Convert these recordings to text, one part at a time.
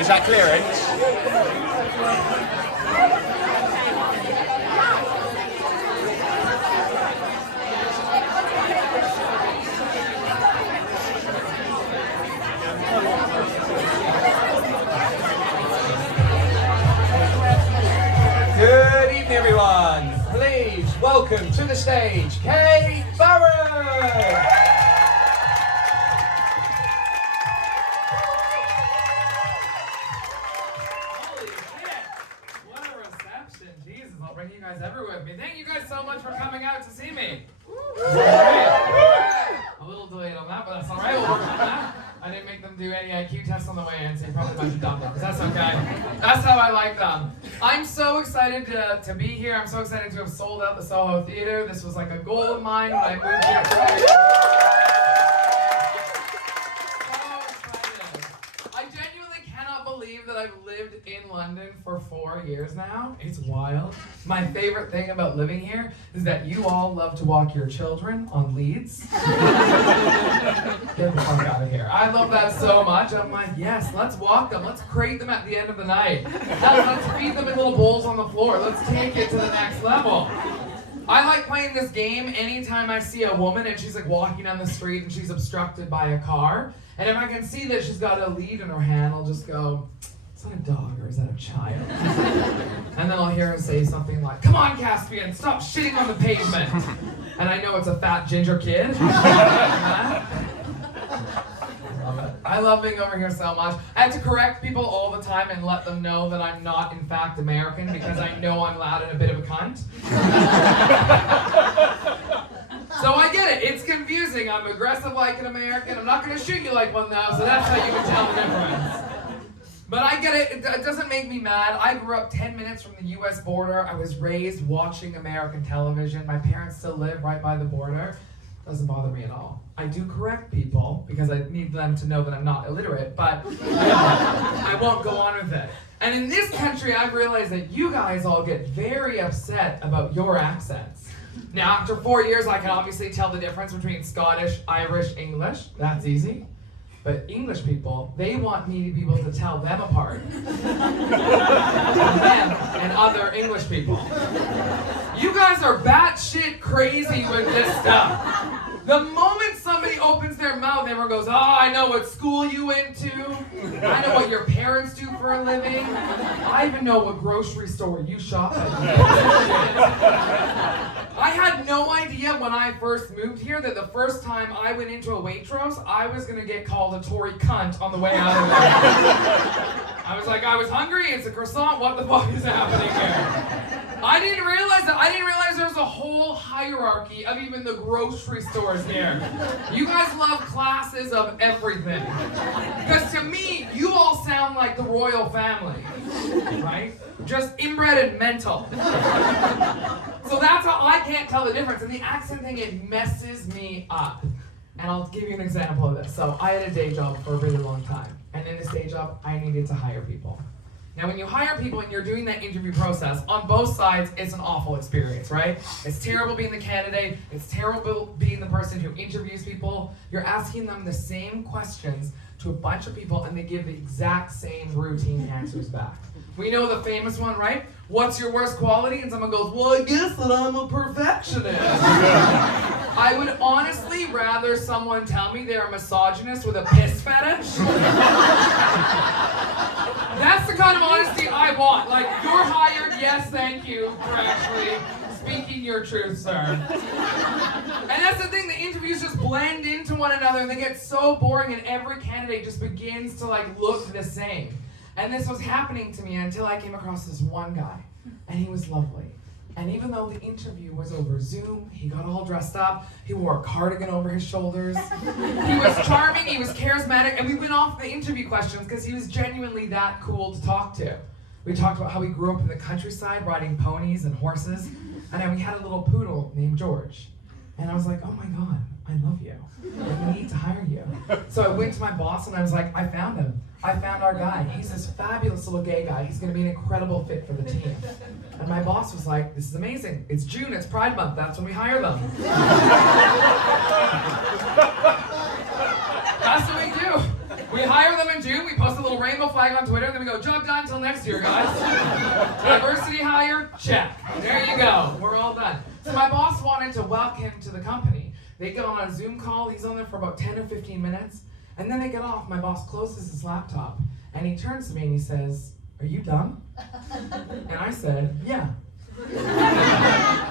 Is that clearance? Good evening, everyone. Please welcome to the stage, Barron. I'll bring you guys everywhere with me. Thank you guys so much for coming out to see me. A little delayed on that, but that's all right. We'll work on that. I didn't make them do any IQ tests on the way in, so you probably bunch of dumb them, but that's okay. That's how I like them. I'm so excited to be here. I'm so excited to have sold out the Soho Theater. This was like a goal of mine when I moved here. I genuinely cannot believe that I've lived in London for 4 years now. It's wild. My favorite thing about living here is that you all love to walk your children on leads. Get the fuck out of here. I love that so much. I'm like, yes, let's walk them. Let's crate them at the end of the night. Let's feed them in little bowls on the floor. Let's take it to the next level. I like playing this game anytime I see a woman and she's like walking down the street and she's obstructed by a car. And if I can see that she's got a lead in her hand, I'll just go, is that a dog or is that a child? And then I'll hear her say something like, come on, Caspian, stop shitting on the pavement. And I know it's a fat ginger kid. I love being over here so much. I have to correct people all the time and let them know that I'm not, in fact, American because I know I'm loud and a bit of a cunt. So I get it. It's confusing. I'm aggressive like an American. I'm not going to shoot you like one though, so that's how you can tell the difference. But I get it. It doesn't make me mad. I grew up 10 minutes from the U.S. border. I was raised watching American television. My parents still live right by the border. Doesn't bother me at all. I do correct people because I need them to know that I'm not illiterate, but I won't go on with it. And in this country, I've realized that you guys all get very upset about your accents. Now, after 4 years, I can obviously tell the difference between Scottish, Irish, English. That's easy. But English people, they want me to be able to tell them apart. Them and other English people. You guys are batshit crazy with this stuff. The moment somebody opens their mouth, everyone goes, oh, I know what school you went to. I know what your parents do for a living. I even know what grocery store you shop at. I had no idea when I first moved here that the first time I went into a Waitrose, I was going to get called a Tory cunt on the way out of there. I was like, I was hungry, it's a croissant, what the fuck is happening here? I didn't realize that. I didn't realize there was a whole hierarchy of even the grocery stores here. You guys love classes of everything. Because to me, you all sound like the royal family, right? Just inbred and mental. So that's how I can't tell the difference. And the accent thing, it messes me up. And I'll give you an example of this. So I had a day job for a really long time. And in this day job, I needed to hire people. Now, when you hire people and you're doing that interview process, on both sides, it's an awful experience, right? It's terrible being the candidate. It's terrible being the person who interviews people. You're asking them the same questions to a bunch of people, and they give the exact same routine answers back. We know the famous one, right? What's your worst quality? And someone goes, well, I guess that I'm a perfectionist. I would honestly rather someone tell me they're a misogynist with a piss fetish. That's the kind of honesty I want. Like, you're hired, yes, thank you for actually speaking your truth, sir. And that's the thing, the interviews just blend into one another and they get so boring and every candidate just begins to like look the same. And this was happening to me until I came across this one guy, and he was lovely. And even though the interview was over Zoom, he got all dressed up, he wore a cardigan over his shoulders, he was charming, he was charismatic, and we went off the interview questions because he was genuinely that cool to talk to. We talked about how we grew up in the countryside riding ponies and horses, and then we had a little poodle named George. And I was like, oh my God, I love you. Like, we need to hire you. So I went to my boss and I was like, I found him. I found our guy. He's this fabulous little gay guy. He's going to be an incredible fit for the team. And my boss was like, this is amazing. It's June, it's Pride Month. That's when we hire them. That's what we do. We hire them in June, we post a little rainbow flag on Twitter, and then we go, job done until next year, guys. Diversity hire, check. There you go. We're all done. So my boss wanted to welcome him to the company. They get on a Zoom call. He's on there for about 10 or 15 minutes. And then they get off. My boss closes his laptop. And he turns to me and he says, are you done? And I said, yeah.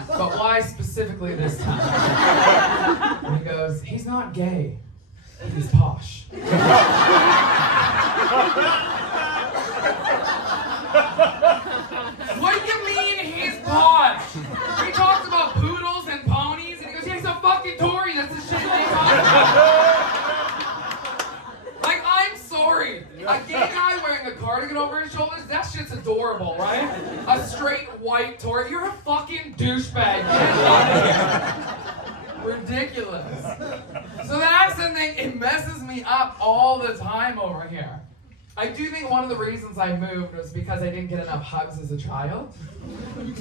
But why specifically this time? And he goes, he's not gay. He's posh. What do you mean he's posh? We talked about poodles and ponies, and he goes, yeah, he's a fucking Tory. That's the shit they talk about. Like, I'm sorry. A gay guy wearing a cardigan over his shoulders, that shit's adorable, right? A straight white Tory. You're a fucking douchebag. Get out of here. Ridiculous. So the accent thing, it messes me up all the time over here. I do think one of the reasons I moved was because I didn't get enough hugs as a child.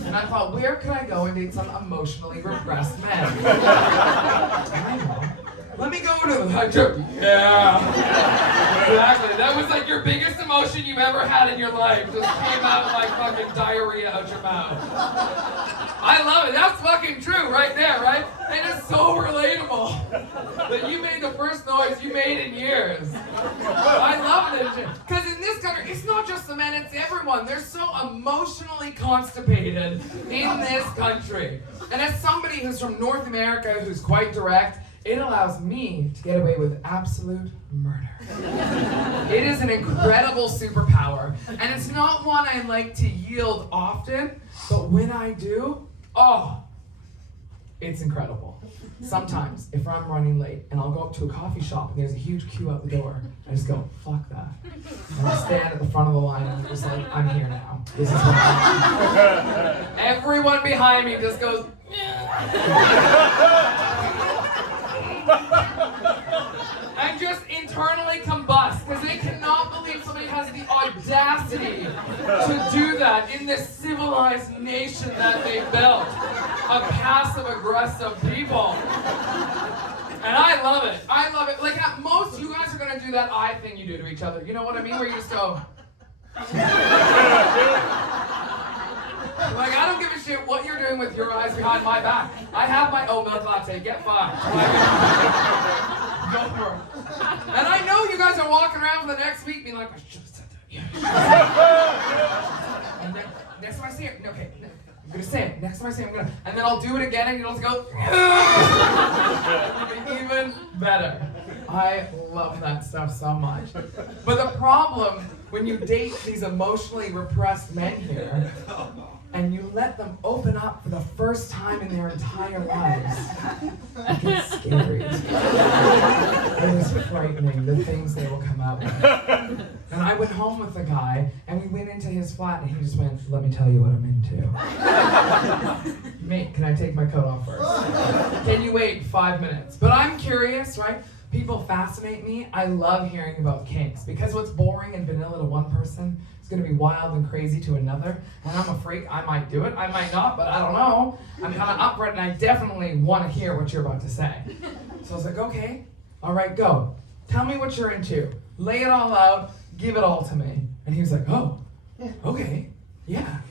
And I thought, where could I go and date some emotionally repressed men? I know. Let me go to the hug joke. Yeah. Exactly. That was like your biggest emotion you've ever had in your life. Just came out like fucking diarrhea out your mouth. I love it. That's fucking true right there, right? And it's so relatable that you made the first noise you made in years. I love it. Because in this country, it's not just the men, it's everyone. They're so emotionally constipated in this country. And as somebody who's from North America, who's quite direct, it allows me to get away with absolute murder. It is an incredible superpower, and it's not one I like to yield often, but when I do, oh, it's incredible. Sometimes, if I'm running late, and I'll go up to a coffee shop, and there's a huge queue out the door, I just go, fuck that. And I stand at the front of the line, and I'm just like, I'm here now. This is what I do. Everyone behind me just goes, and just internally combust because they cannot believe somebody has the audacity to do that in this civilized nation that they built of passive-aggressive people. And I love it. I love it. Like at most, you guys are gonna do that eye thing you do to each other. You know what I mean? Where you just go. Like, I don't give a shit what you're doing with your eyes behind my back. I have my oat milk latte. Get fucked. Go for it. And I know you guys are walking around for the next week being like, I should have said that. Yeah. And then next time I say it, okay, I'm gonna say it. Next time I say it, I'm gonna, and then I'll do it again and you'll just go, even better. I love that stuff so much. But the problem when you date these emotionally repressed men here, and you let them open up for the first time in their entire lives, it gets scary. It is frightening, the things they will come out with. And I went home with a guy, and we went into his flat, and he just went, let me tell you what I'm into. Mate, can I take my coat off first? Can you wait 5 minutes? But I'm curious, right? People fascinate me. I love hearing about kinks, because what's boring and vanilla to one person is going to be wild and crazy to another. And I'm a freak. I might do it. I might not, but I don't know. I'm kind of up for it, and I definitely want to hear what you're about to say. So I was like, okay, all right, go. Tell me what you're into. Lay it all out. Give it all to me. And he was like, oh, okay, yeah.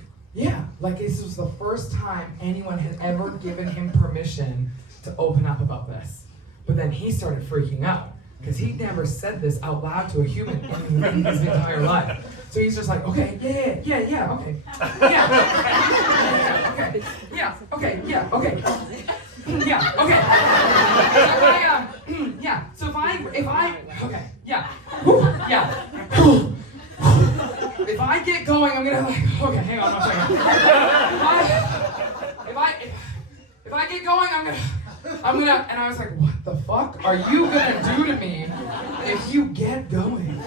Like this was the first time anyone had ever given him permission to open up about this. But then he started freaking out because he'd never said this out loud to a human in his entire life. So he's just like, okay, yeah, okay. Yeah, okay. So if I get going, I'm gonna like, okay, hang on 1 second. If I get going, I'm gonna, and I was like, what the fuck are you gonna do to me if you get going?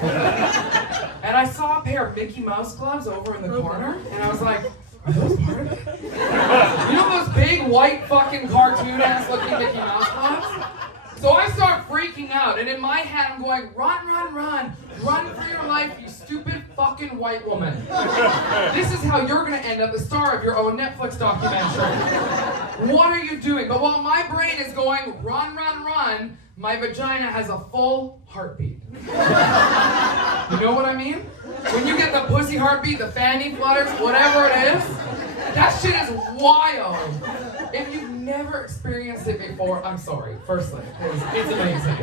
And I saw a pair of Mickey Mouse gloves over in the corner, and I was like, are those part of it? You know those big white fucking cartoon-ass looking Mickey Mouse gloves? So I start freaking out, and in my head I'm going, run for your life, you stupid fucking white woman. This is how you're gonna end up the star of your own Netflix documentary. What are you doing? But while my brain is going, run, my vagina has a full heartbeat. You know what I mean? When you get the pussy heartbeat, the fanny flutters, whatever it is, that shit is wild. If you've never experienced it before, I'm sorry, firstly, it's amazing.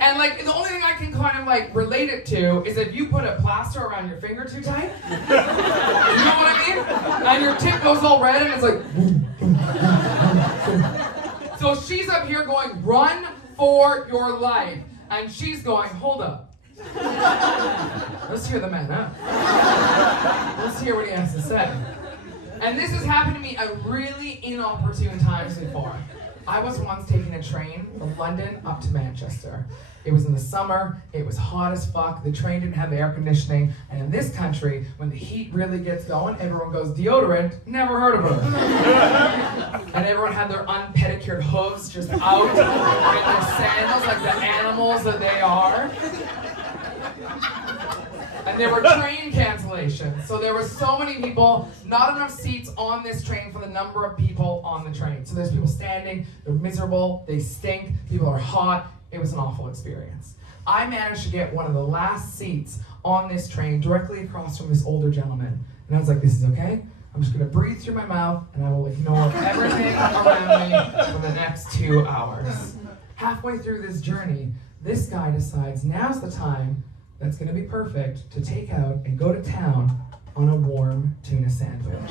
And like, the only thing I can kind of like relate it to is if you put a plaster around your finger too tight, you know what I mean? And your tip goes all red and it's like, so she's up here going, run for your life. And she's going, hold up. Let's hear the man out. Let's hear what he has to say. And this has happened to me at really inopportune times before. I was once taking a train from London up to Manchester. It was in the summer, it was hot as fuck, the train didn't have air conditioning, and in this country, when the heat really gets going, everyone goes, deodorant, never heard of it. And everyone had their unpedicured hooves just out in their sandals like the animals that they are. And there were train cancellations. So there were so many people, not enough seats on this train for the number of people on the train. So there's people standing, they're miserable, they stink, people are hot. It was an awful experience. I managed to get one of the last seats on this train directly across from this older gentleman. And I was like, this is okay. I'm just gonna breathe through my mouth and I will ignore everything around me for the next 2 hours. Halfway through this journey, this guy decides now's the time that's gonna be perfect to take out and go to town on a warm tuna sandwich.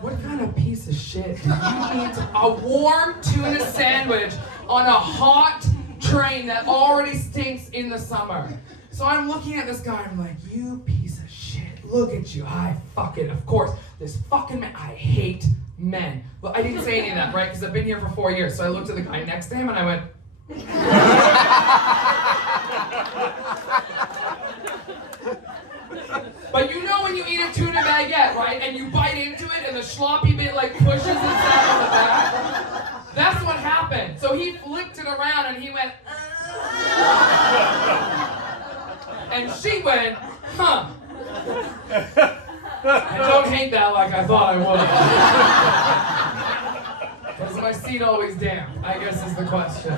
What kind of piece of shit do you eat a warm tuna sandwich on a hot train that already stinks in the summer? So I'm looking at this guy and I'm like, you piece of shit, look at you, of course, this fucking man, I hate men. Well, I didn't say any of that, right, because I've been here for 4 years, so I looked at the guy next to him and I went, but you know when you eat a tuna baguette, right, and you bite into it and the sloppy bit like pushes inside of the back? That's what happened. So he flipped it around and he went, and she went, huh. I don't hate that like I thought I would. Is my seat always damp? I guess is the question.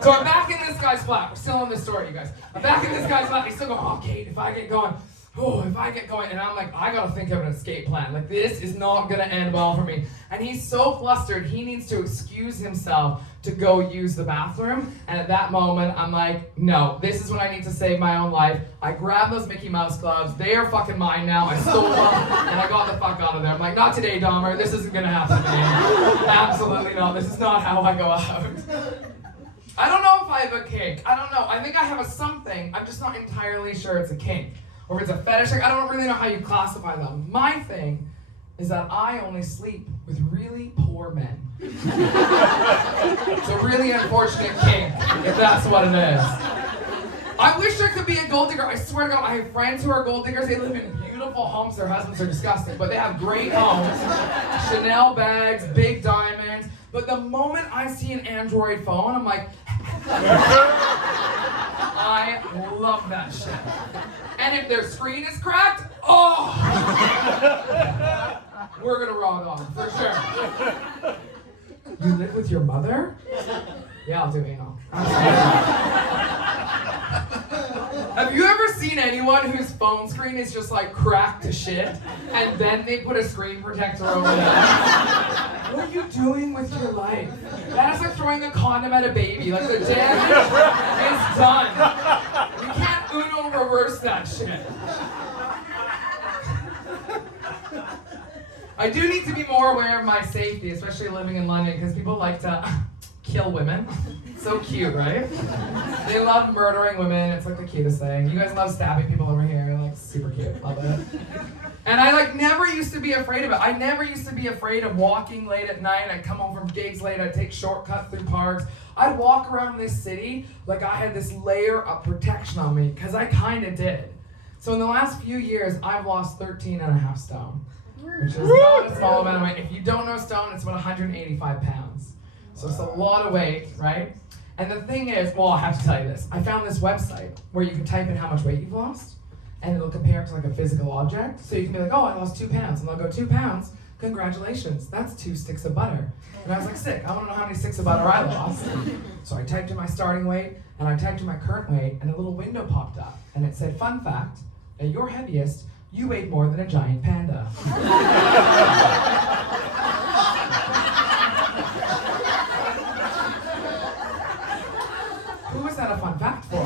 So I'm back in this guy's flat. We're still on this story, you guys. I'm back in this guy's flat. He's still going, oh, Kate, if I get going. And I'm like, I gotta think of an escape plan. Like, this is not gonna end well for me. And he's so flustered, he needs to excuse himself to go use the bathroom. And at that moment, I'm like, no, this is when I need to save my own life. I grabbed those Mickey Mouse gloves. They are fucking mine now. I stole them, and I got the fuck out of there. I'm like, not today, Dahmer. This isn't gonna happen to me. Absolutely not. This is not how I go out. I don't know if I have a kink. I don't know. I think I have a something. I'm just not entirely sure it's a kink. Or if it's a fetish, I don't really know how you classify them. My thing is that I only sleep with really poor men. It's a really unfortunate kink, if that's what it is. I wish I could be a gold digger. I swear to God, I have friends who are gold diggers. They live in beautiful homes. Their husbands are disgusting, but they have great homes. Chanel bags, big diamonds. But the moment I see an Android phone, I'm like, I love that shit. And if their screen is cracked, oh! We're gonna raw dog, for sure. You live with your mother? Yeah, I'll do anal. Have you ever seen anyone whose phone screen is just like cracked to shit, and then they put a screen protector over that? What are you doing with your life? That is like throwing a condom at a baby. Like, the damage is done. You can't Uno reverse that shit. I do need to be more aware of my safety, especially living in London, because people like to kill women. So cute, right? They love murdering women. It's like the cutest thing. You guys love stabbing people over here. Like, super cute. Love it. And I like never used to be afraid of it. I never used to be afraid of walking late at night. I'd come home from gigs late. I'd take shortcuts through parks. I'd walk around this city like I had this layer of protection on me, because I kind of did. So in the last few years, I've lost 13.5 stone, which is not a small amount of weight. If you don't know stone, it's about 185 pounds. So it's a lot of weight, right? And the thing is, well, I have to tell you this. I found this website where you can type in how much weight you've lost, and it'll compare it to like a physical object. So you can be like, oh, I lost 2 pounds. And they'll go, 2 pounds? Congratulations, that's 2 sticks of butter. And I was like, sick, I want to know how many sticks of butter I lost. So I typed in my starting weight, And I typed in my current weight, and a little window popped up, and it said, "Fun fact, at your heaviest, you weighed more than a giant panda." Who was that a fun fact for?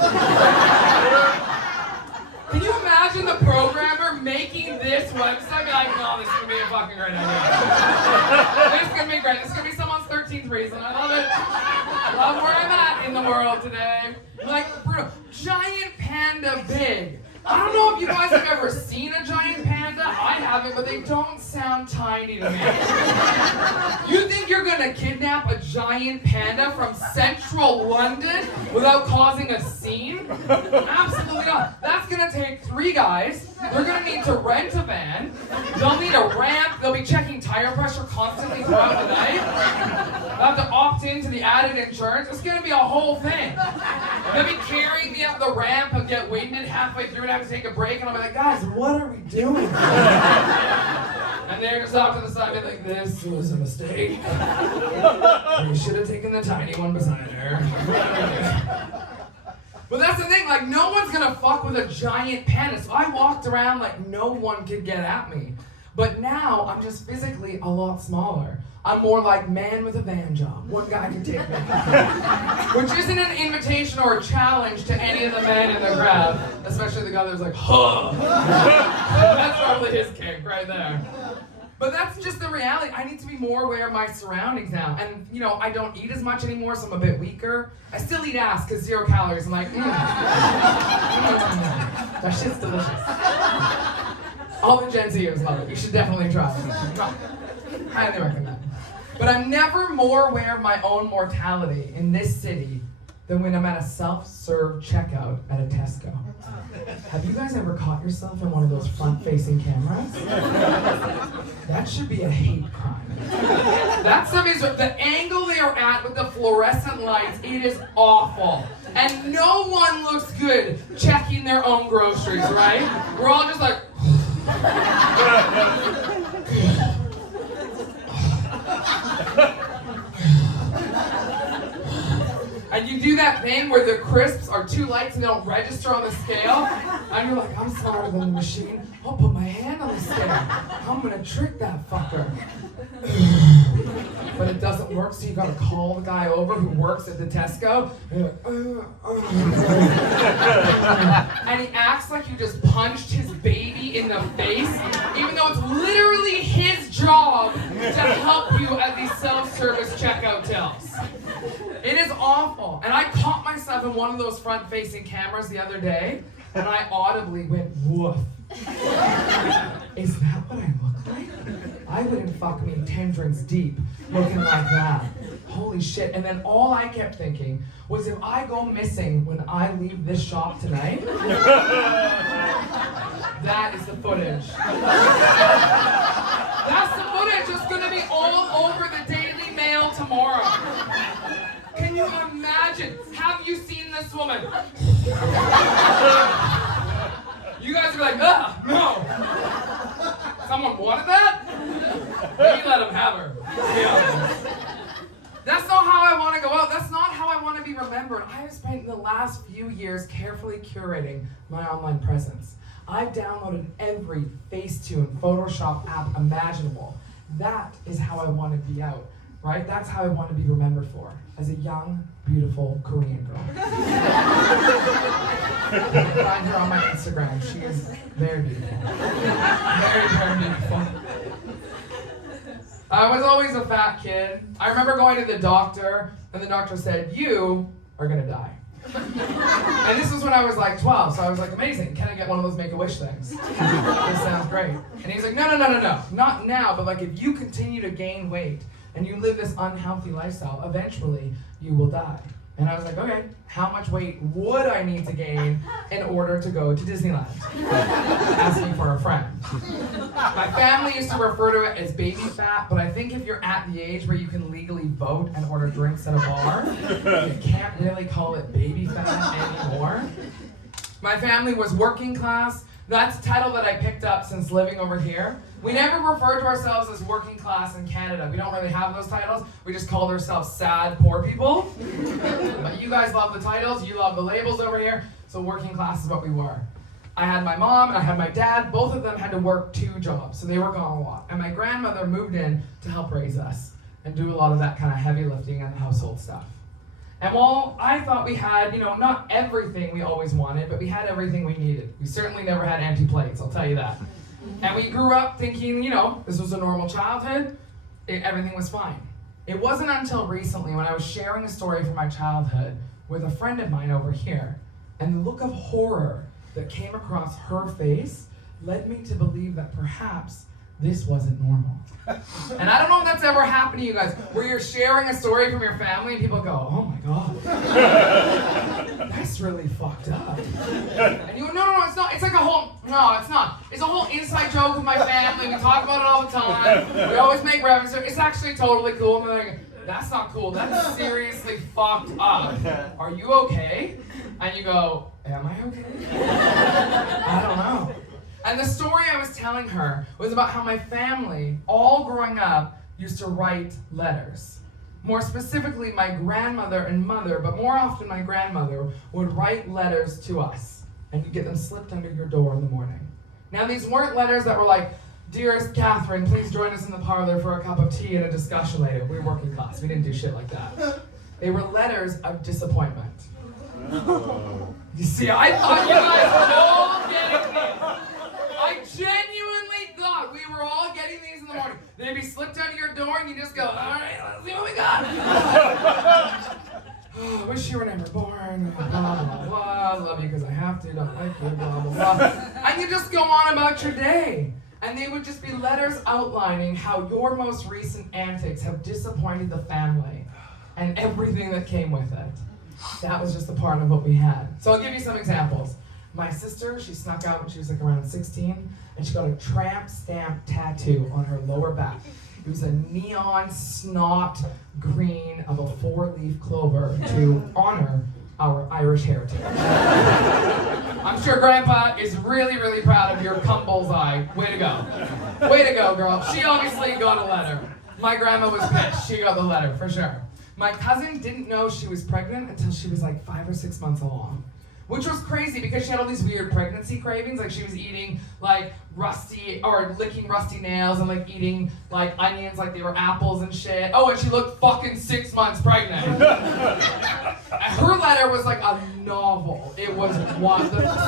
Can you imagine the programmer making this website? Like, no, this is gonna be a fucking great idea. This is gonna be great. This is gonna be someone's 13th reason. I love it. I love where I'm at in the world today. Like, Bruno, giant panda big. I don't know if you guys have ever seen a giant panda. I haven't, but they don't sound tiny to me. You think you're gonna kidnap a giant panda from central London without causing a scene? Absolutely not. That's gonna take 3 guys. They're gonna need to rent a van. They'll need a ramp. They'll be checking tire pressure constantly throughout the night. They'll have to opt into the added insurance. It's gonna be a whole thing. They'll be carrying me up the ramp and get winded halfway through and have to take a break, and I'll be like, "Guys, what are we doing?" And they're just off to the side, like, "This was a mistake. We should have taken the tiny one beside her." But that's the thing, like, no one's gonna fuck with a giant panda. So I walked around like no one could get at me. But now I'm just physically a lot smaller. I'm more like man with a van job. One guy can take me. Which isn't an invitation or a challenge to any of the men in the crowd, especially the guy that was like, "Huh." That's probably his kick right there. But that's just the reality. I need to be more aware of my surroundings now. And, you know, I don't eat as much anymore, so I'm a bit weaker. I still eat ass because 0 calories. I'm like, that shit's delicious. All the Gen Zers love it. You should definitely try it. Highly recommend. But I'm never more aware of my own mortality in this city than when I'm at a self-serve checkout at a Tesco. Have you guys ever caught yourself in one of those front-facing cameras? That should be a hate crime. That stuff is, the angle they are at with the fluorescent lights, it is awful. And no one looks good checking their own groceries, right? We're all just like, and you do that thing where the crisps are too light and they don't register on the scale, and you're like, "I'm smarter than the machine. I'll put my hand on the scale. I'm gonna trick that fucker." But it doesn't work, so you gotta call the guy over who works at the Tesco. And he acts like you just punched his baby in the face, even though it's literally his job to help you at these self-service checkout tills. It is awful. And I caught myself in one of those front-facing cameras the other day, and I audibly went, "Woof." Is that what I look like? I wouldn't fuck me 10 drinks deep looking like that. Holy shit. And then all I kept thinking was, if I go missing when I leave this shop tonight, that is the footage. That's the footage. It's going to be all over the Daily Mail tomorrow. Can you imagine? Have you seen this woman? You guys are like, no. Someone wanted that? Maybe let him have her. Yeah. That's not how I want to go out. That's not how I want to be remembered. I have spent the last few years carefully curating my online presence. I've downloaded every Facetune, Photoshop app imaginable. That is how I want to be out, right? That's how I want to be remembered for, as a young, beautiful Korean girl. Find her on my Instagram. She is very beautiful. Very, very beautiful. I was always a fat kid. I remember going to the doctor, and the doctor said, "You are gonna die." And this was when I was like 12, so I was like, "Amazing, can I get one of those Make-A-Wish things? This sounds great." And he's like, no, not now, but like if you continue to gain weight and you live this unhealthy lifestyle, eventually you will die. And I was like, okay, how much weight would I need to gain in order to go to Disneyland? Asking for a friend. My family used to refer to it as baby fat, but I think if you're at the age where you can legally vote and order drinks at a bar, you can't really call it baby fat anymore. My family was working class. That's a title that I picked up since living over here. We never refer to ourselves as working class in Canada. We don't really have those titles. We just call ourselves sad poor people. But you guys love the titles, you love the labels over here, so working class is what we were. I had my mom and I had my dad. Both of them had to work 2 jobs, so they were gone a lot. And my grandmother moved in to help raise us and do a lot of that kind of heavy lifting and household stuff. And while I thought we had, not everything we always wanted, but we had everything we needed. We certainly never had empty plates, I'll tell you that. And we grew up thinking, this was a normal childhood, everything was fine. It wasn't until recently when I was sharing a story from my childhood with a friend of mine over here, and the look of horror that came across her face led me to believe that perhaps this wasn't normal. And I don't know if that's ever happened to you guys, where you're sharing a story from your family and people go, oh my God, that's really fucked up. And you go, no, it's not. It's like no, it's not. It's a whole inside joke with my family. We talk about it all the time. We always make references. It's actually totally cool. And they're like, that's not cool. That's seriously fucked up. Are you okay? And you go, am I okay? I don't know. And the story I was telling her was about how my family, all growing up, used to write letters. More specifically, my grandmother and mother, but more often my grandmother, would write letters to us, and you'd get them slipped under your door in the morning. Now, these weren't letters that were like, dearest Catherine, please join us in the parlor for a cup of tea and a discussion later. We were working class. We didn't do shit like that. They were letters of disappointment. You see, I thought you guys were all getting this. I genuinely thought we were all getting these in the morning. They'd be slipped under your door and you just go, all right, let's see what we got. Oh, I wish you were never born, blah, blah, blah. I love you because I have to, don't like you, blah, blah, blah. And you just go on about your day. And they would just be letters outlining how your most recent antics have disappointed the family and everything that came with it. That was just a part of what we had. So I'll give you some examples. My sister, she snuck out when she was like around 16, and she got a tramp stamp tattoo on her lower back. It was a neon snot green of a 4-leaf clover to honor our Irish heritage. I'm sure Grandpa is really, really proud of your cum bullseye. Way to go. Way to go, girl. She obviously got a letter. My grandma was pissed. She got the letter, for sure. My cousin didn't know she was pregnant until she was like 5 or 6 months along. Which was crazy because she had all these weird pregnancy cravings, like she was eating like licking rusty nails and like eating like onions like they were apples and shit. Oh, and she looked fucking 6 months pregnant. Her letter was like a novel. It was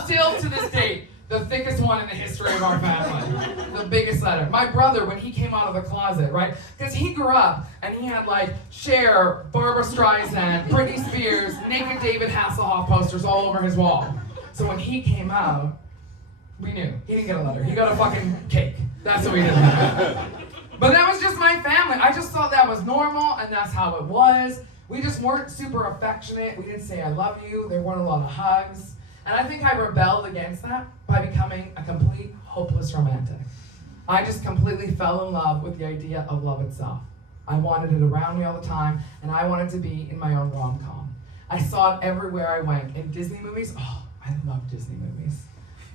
still to this date, the thickest one in the history of our family. The biggest letter. My brother, when he came out of the closet, right? Because he grew up and he had like Cher, Barbara Streisand, Britney Spears, naked David Hasselhoff posters all over his wall. So when he came out, we knew. He didn't get a letter. He got a fucking cake. That's what we did. But that was just my family. I just thought that was normal and that's how it was. We just weren't super affectionate. We didn't say I love you. There weren't a lot of hugs. And I think I rebelled against that by becoming a complete hopeless romantic. I just completely fell in love with the idea of love itself. I wanted it around me all the time, and I wanted to be in my own rom-com. I saw it everywhere I went. In Disney movies, oh, I love Disney movies.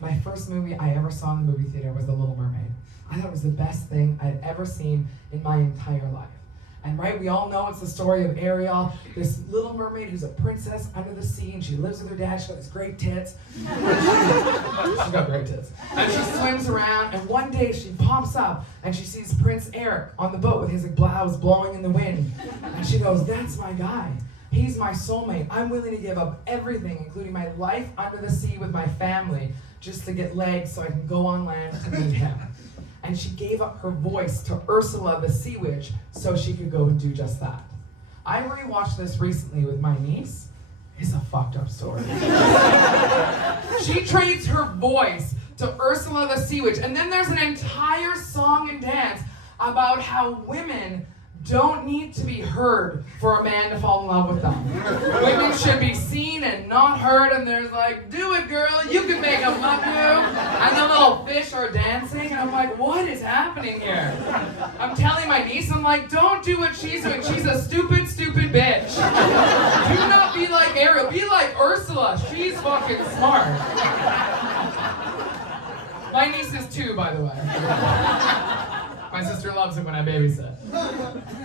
My first movie I ever saw in the movie theater was The Little Mermaid. I thought it was the best thing I'd ever seen in my entire life. And right, we all know it's the story of Ariel, this little mermaid who's a princess under the sea, and she lives with her dad. She's got these great tits. She's got great tits. And she swims around, and one day she pops up, and she sees Prince Eric on the boat with his blouse blowing in the wind. And she goes, that's my guy. He's my soulmate. I'm willing to give up everything, including my life under the sea with my family, just to get legs so I can go on land to meet him. And she gave up her voice to Ursula the Sea Witch so she could go and do just that. I rewatched this recently with my niece. It's a fucked up story. She trades her voice to Ursula the Sea Witch, and then there's an entire song and dance about how women don't need to be heard for a man to fall in love with them. Women should be seen and not heard, and there's like, do it girl, you can make them love you. And the little fish are dancing, and I'm like, what is happening here? I'm telling my niece, I'm like, don't do what she's doing. She's a stupid, stupid bitch. Do not be like Ariel, be like Ursula. She's fucking smart. has 2, by the way. My sister loves it when I babysit.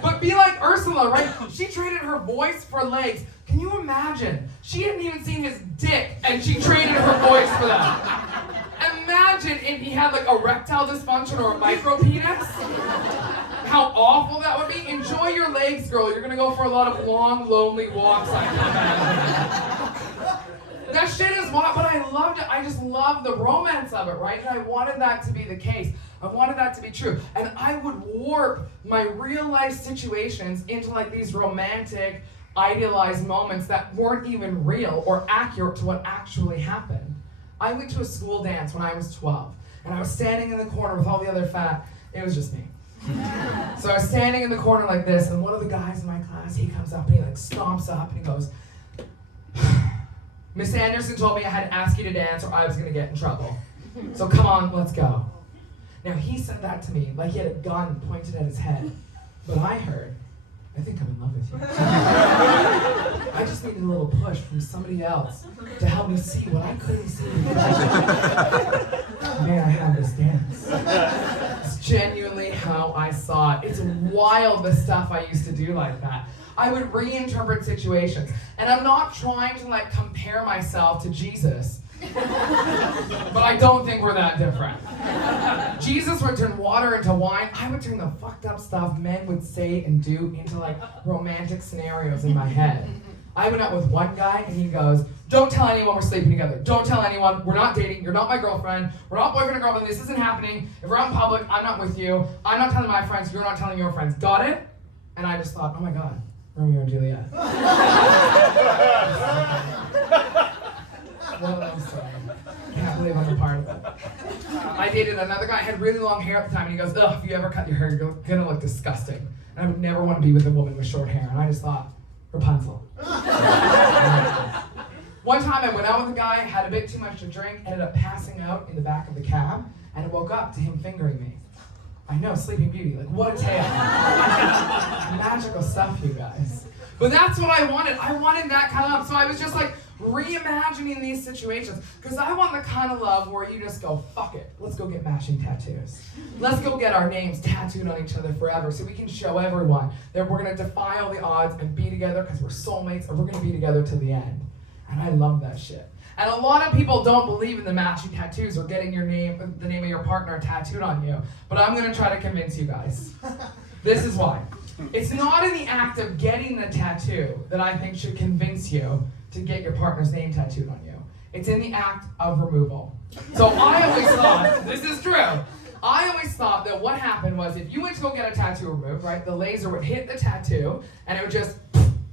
But be like Ursula, right? She traded her voice for legs. Can you imagine? She hadn't even seen his dick, and she traded her voice for that. Imagine if he had like erectile dysfunction or a micro penis. How awful that would be. Enjoy your legs, girl. You're gonna go for a lot of long, lonely walks, I can imagine. That shit is wild, but I loved it. I just love the romance of it, right? And I wanted that to be the case. I wanted that to be true. And I would warp my real life situations into like these romantic, idealized moments that weren't even real or accurate to what actually happened. I went to a school dance when I was 12, and I was standing in the corner with all the other fat. It was just me. So I was standing in the corner like this, and one of the guys in my class, he comes up and he like stomps up and he goes, Miss Anderson told me I had to ask you to dance or I was gonna get in trouble. So come on, let's go. Now he said that to me like he had a gun pointed at his head. But I heard, I think I'm in love with you. I just needed a little push from somebody else to help me see what I couldn't see. May I have this dance? It's genuinely how I saw it. It's wild the stuff I used to do like that. I would reinterpret situations. And I'm not trying to like compare myself to Jesus. But I don't think we're that different. Jesus would turn water into wine. I would turn the fucked up stuff men would say and do into like romantic scenarios in my head. I went out with one guy and he goes, don't tell anyone we're sleeping together. Don't tell anyone. We're not dating. You're not my girlfriend. We're not boyfriend and girlfriend. This isn't happening. If we're out in public, I'm not with you. I'm not telling my friends. You're not telling your friends. Got it? And I just thought, oh my God, Romeo and Juliet. What an story. Can't believe I'm a part of it. I dated another guy, had really long hair at the time, and he goes, ugh, if you ever cut your hair, you're gonna look disgusting. And I would never want to be with a woman with short hair. And I just thought, Rapunzel. One time I went out with a guy, had a bit too much to drink, ended up passing out in the back of the cab, and I woke up to him fingering me. I know, Sleeping Beauty, like what a tale. Magical stuff, you guys. But that's what I wanted. I wanted that kind of love. So I was just like reimagining these situations. Because I want the kind of love where you just go, fuck it. Let's go get matching tattoos. Let's go get our names tattooed on each other forever so we can show everyone that we're going to defy all the odds and be together because we're soulmates and we're going to be together to the end. And I love that shit. And a lot of people don't believe in the matching tattoos or getting your name, the name of your partner tattooed on you. But I'm going to try to convince you guys. This is why. It's not in the act of getting the tattoo that I think should convince you to get your partner's name tattooed on you. It's in the act of removal. So I always thought, this is true, I always thought that what happened was if you went to go get a tattoo removed, right, the laser would hit the tattoo and it would just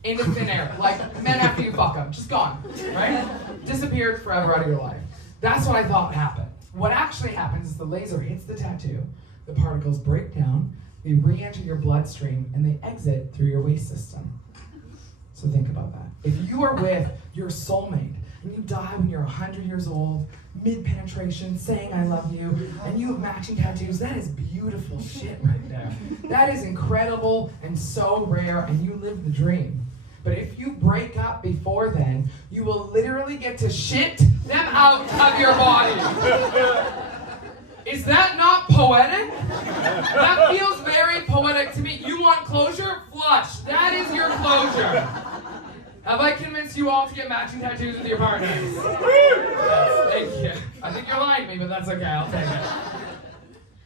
into thin air, like men after you fuck them, just gone, right? Disappeared forever out of your life. That's what I thought happened. What actually happens is the laser hits the tattoo, the particles break down, they re-enter your bloodstream, and they exit through your waste system. So think about that. If you are with your soulmate, and you die when you're 100 years old, mid-penetration, saying I love you, and you have matching tattoos, that is beautiful shit right there. That is incredible and so rare, and you live the dream. But if you break up before then, you will literally get to shit them out of your body. Is that not poetic? That feels very poetic to me. You want closure? Flush. That is your closure. Have I convinced you all to get matching tattoos with your partners? Yes, thank you. I think you're lying to me, but that's okay. I'll take it.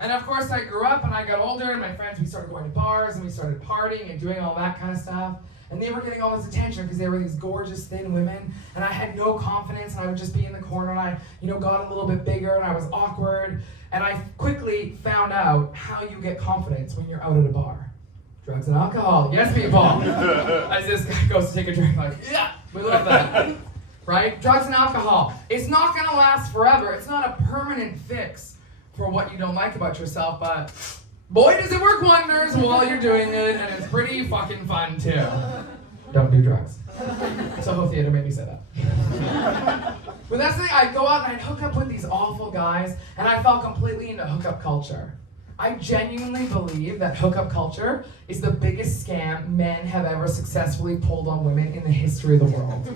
And of course, I grew up and I got older, and my friends, we started going to bars and we started partying and doing all that kind of stuff. And they were getting all this attention because they were these gorgeous, thin women, and I had no confidence, and I would just be in the corner, and I, got a little bit bigger, and I was awkward. And I quickly found out how you get confidence when you're out at a bar. Drugs and alcohol. Yes, people. As this guy goes to take a drink, like, yeah, we love that. Right? Drugs and alcohol. It's not going to last forever. It's not a permanent fix for what you don't like about yourself, but boy, does it work wonders while you're doing it, and it's pretty fucking fun, too. Don't do drugs. Soho Theater made me say that. But that's the thing, I'd go out and I'd hook up with these awful guys, and I fell completely into hookup culture. I genuinely believe that hookup culture is the biggest scam men have ever successfully pulled on women in the history of the world.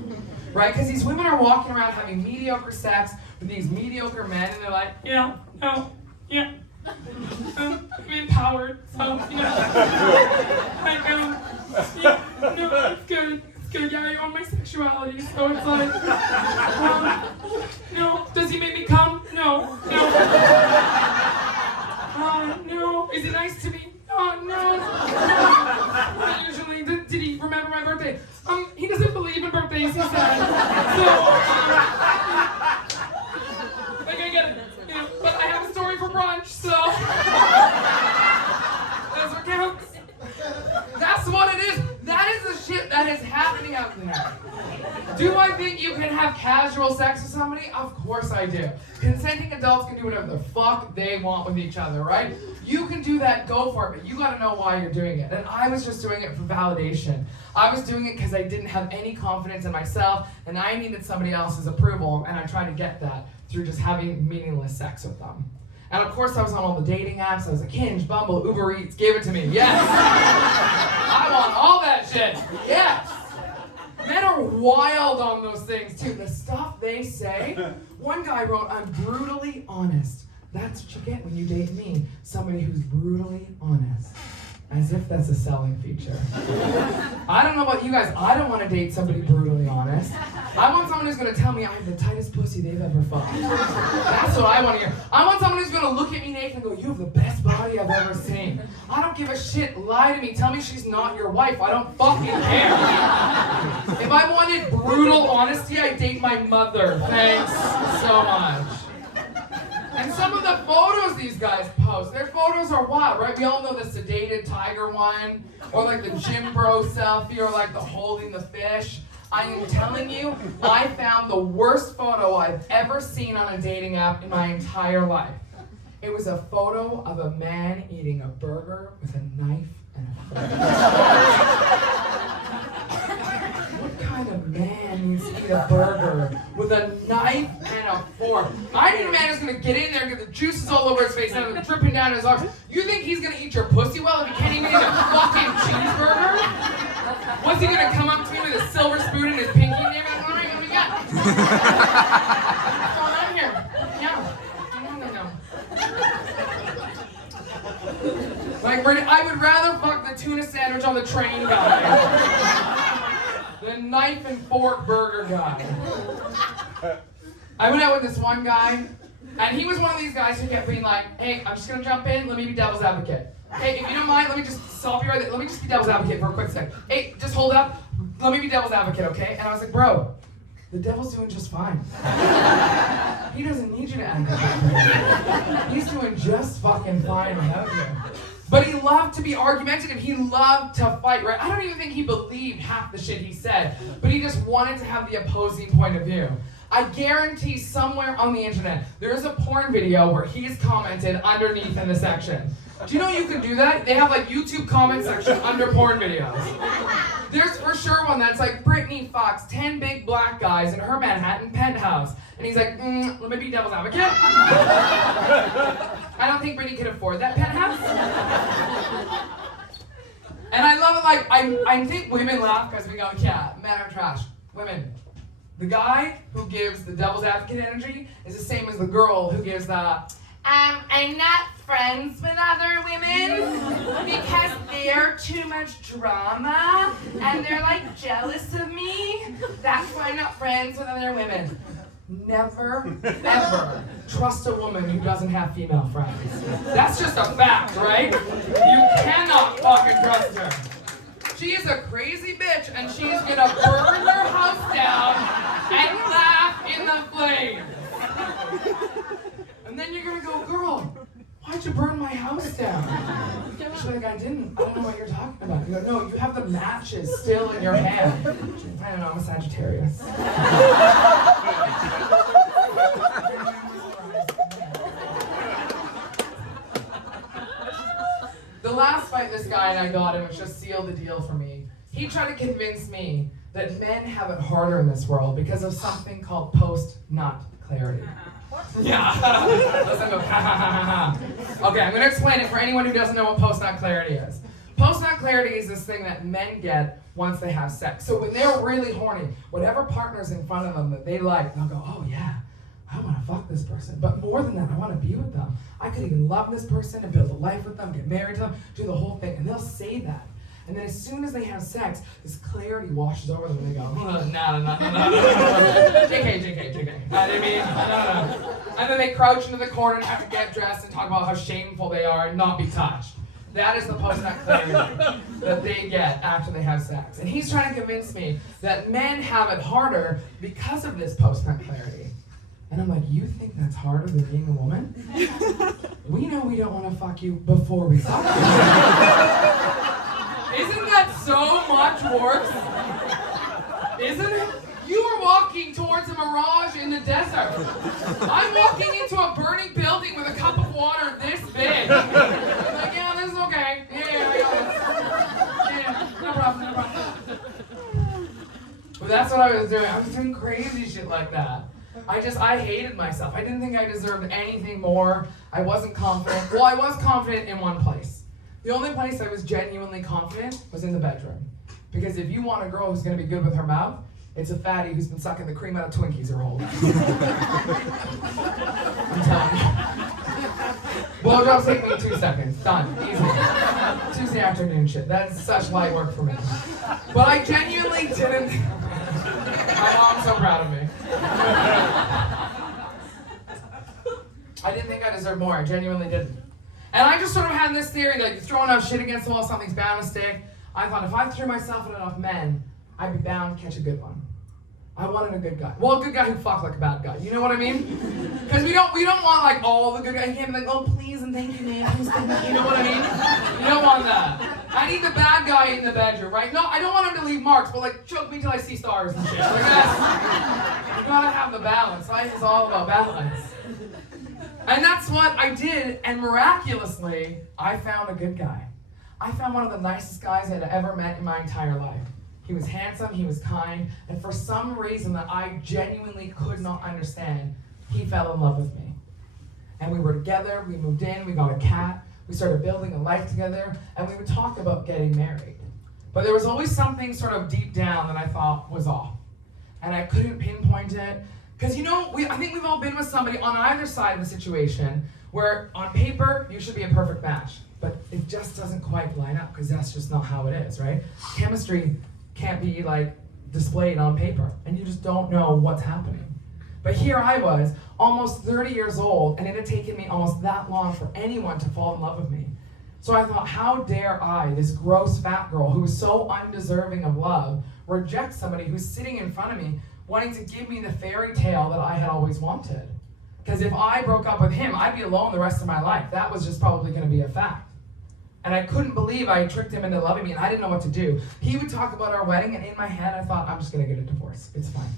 Right? Because these women are walking around having mediocre sex with these mediocre men, and they're like, yeah, no, yeah. I'm empowered, so, yeah, no, it's good. Yeah, I own my sexuality, so it's like, no. Does he make me come? No. No. Is he nice to me? No. Usually, did he remember my birthday? He doesn't believe in birthdays, he said. So, like, I get it, but I have a story for brunch, so that's what counts. That's what it is. That is the shit that is happening out there. Do I think you can have casual sex with somebody? Of course I do. Consenting adults can do whatever the fuck they want with each other, right? You can do that, go for it, but you gotta know why you're doing it. And I was just doing it for validation. I was doing it because I didn't have any confidence in myself, and I needed somebody else's approval, and I tried to get that through just having meaningless sex with them. And of course I was on all the dating apps. I was like, Hinge, Bumble, Uber Eats, give it to me. Yes! I want all that shit. Yes! Men are wild on those things too. The stuff they say. One guy wrote, I'm brutally honest. That's what you get when you date me. Somebody who's brutally honest. As if that's a selling feature. I don't know about you guys. I don't want to date somebody brutally honest. I want someone who's going to tell me I have the tightest pussy they've ever fucked. That's what I want to hear. I want someone who's going to look at me naked and go, you have the best body I've ever seen. I don't give a shit. Lie to me. Tell me she's not your wife. I don't fucking care. If I wanted brutal honesty, I'd date my mother. Thanks so much. And some of the photos these guys post, their photos are wild, right? We all know the sedated tiger one, or like the gym bro selfie, or like the holding the fish. I am telling you, I found the worst photo I've ever seen on a dating app in my entire life. It was a photo of a man eating a burger with a knife and a fork. What kind of man needs to eat a burger with a knife and a fork? I need a man who's gonna get in there and get the juices all over his face and them dripping down his arms. You think he's gonna eat your pussy well if he can't even eat a fucking cheeseburger? What's he gonna come up to me with a silver spoon in his pinky and be like, all right, what do we got? What's going on here? Yeah. No. Like, I would rather fuck the tuna sandwich on the train guy than knife and fork burger guy. I went out with this one guy, and he was one of these guys who kept being like, hey, I'm just gonna jump in, let me be devil's advocate. Hey, if you don't mind, let me just stop you right there. Let me just be devil's advocate for a quick second. Hey, just hold up. Let me be devil's advocate, okay? And I was like, bro, the devil's doing just fine. He doesn't need you to advocate. He's doing just fucking fine without you. But he loved to be argumentative. He loved to fight, right? I don't even think he believed half the shit he said, but he just wanted to have the opposing point of view. I guarantee somewhere on the internet, there is a porn video where he's commented underneath in the section. Do you know you can do that? They have like YouTube comment section under porn videos. There's for sure one that's like, Brittany fucks 10 big black guys in her Manhattan penthouse. And he's like, let me be devil's advocate. I don't think Brittany can afford that penthouse. And I love it, like, I think women laugh because we go, yeah, men are trash. Women. The guy who gives the devil's advocate energy is the same as the girl who gives the, I'm not friends with other women because they're too much drama and they're like jealous of me. That's why I'm not friends with other women. Never, ever trust a woman who doesn't have female friends. That's just a fact, right? You cannot fucking trust her. She is a crazy bitch and she's gonna burn your house down and laugh in the flames. And then you're gonna go, girl, why'd you burn my house down? She's like, I don't know what you're talking about. You go, no, you have the matches still in your hand. I don't know, I'm a Sagittarius. The last fight this guy and I got in, which just sealed the deal for me, he tried to convince me that men have it harder in this world because of something called post-nut clarity. Yeah. Listen, go, ha ha ha ha. Okay, I'm going to explain it for anyone who doesn't know what post-nut clarity is. Post-nut clarity is this thing that men get once they have sex. So when they're really horny, whatever partner's in front of them that they like, they'll go, oh yeah, I want to fuck this person. But more than that, I want to be with them. I could even love this person and build a life with them, get married to them, do the whole thing. And they'll say that. And then as soon as they have sex, this clarity washes over them and they go, no. JK. I mean, no. And then they crouch into the corner and have to get dressed and talk about how shameful they are and not be touched. That is the post-nut clarity that they get after they have sex. And he's trying to convince me that men have it harder because of this post-nut clarity. And I'm like, you think that's harder than being a woman? We know we don't want to fuck you before we fuck you. Isn't that so much worse? Isn't it? You are walking towards a mirage in the desert. I'm walking into a burning building with a cup of water this big. I'm like, yeah, this is okay. Yeah, I got it. Yeah, no problem. But that's what I was doing. I was doing crazy shit like that. I hated myself. I didn't think I deserved anything more. I wasn't confident. Well, I was confident in one place. The only place I was genuinely confident was in the bedroom. Because if you want a girl who's going to be good with her mouth, it's a fatty who's been sucking the cream out of Twinkies her whole life. I'm telling you. Blowjobs take me 2 seconds. Done. Easy. Tuesday afternoon shit. That's such light work for me. But I genuinely didn't. My mom's so proud of me. I didn't think I deserved more. I genuinely didn't. And I just sort of had this theory that you throw enough shit against the wall, something's bound to stick. I thought if I threw myself at enough men, I'd be bound to catch a good one. I wanted a good guy. Well, a good guy who fucked like a bad guy. You know what I mean? Because we don't want like all the good guys. You can't be like, oh please and thank you, man. Please, thank you. You know what I mean? You don't want that. I need the bad guy in the bedroom, right? No, I don't want him to leave marks, but like choke me till I see stars and shit. Like that's, you gotta have the balance. Life is all about balance. And that's what I did, and miraculously, I found a good guy. I found one of the nicest guys I'd ever met in my entire life. He was handsome, he was kind, and for some reason that I genuinely could not understand, he fell in love with me. And we were together, we moved in, we got a cat, we started building a life together, and we would talk about getting married. But there was always something sort of deep down that I thought was off. And I couldn't pinpoint it. Because you know, I think we've all been with somebody on either side of the situation where on paper, you should be a perfect match. But it just doesn't quite line up because that's just not how it is, right? Chemistry can't be like displayed on paper and you just don't know what's happening. But here I was, almost 30 years old, and it had taken me almost that long for anyone to fall in love with me. So I thought, how dare I, this gross fat girl who is so undeserving of love, reject somebody who's sitting in front of me wanting to give me the fairy tale that I had always wanted. Because if I broke up with him, I'd be alone the rest of my life. That was just probably going to be a fact. And I couldn't believe I tricked him into loving me, and I didn't know what to do. He would talk about our wedding, and in my head, I thought, I'm just going to get a divorce. It's fine.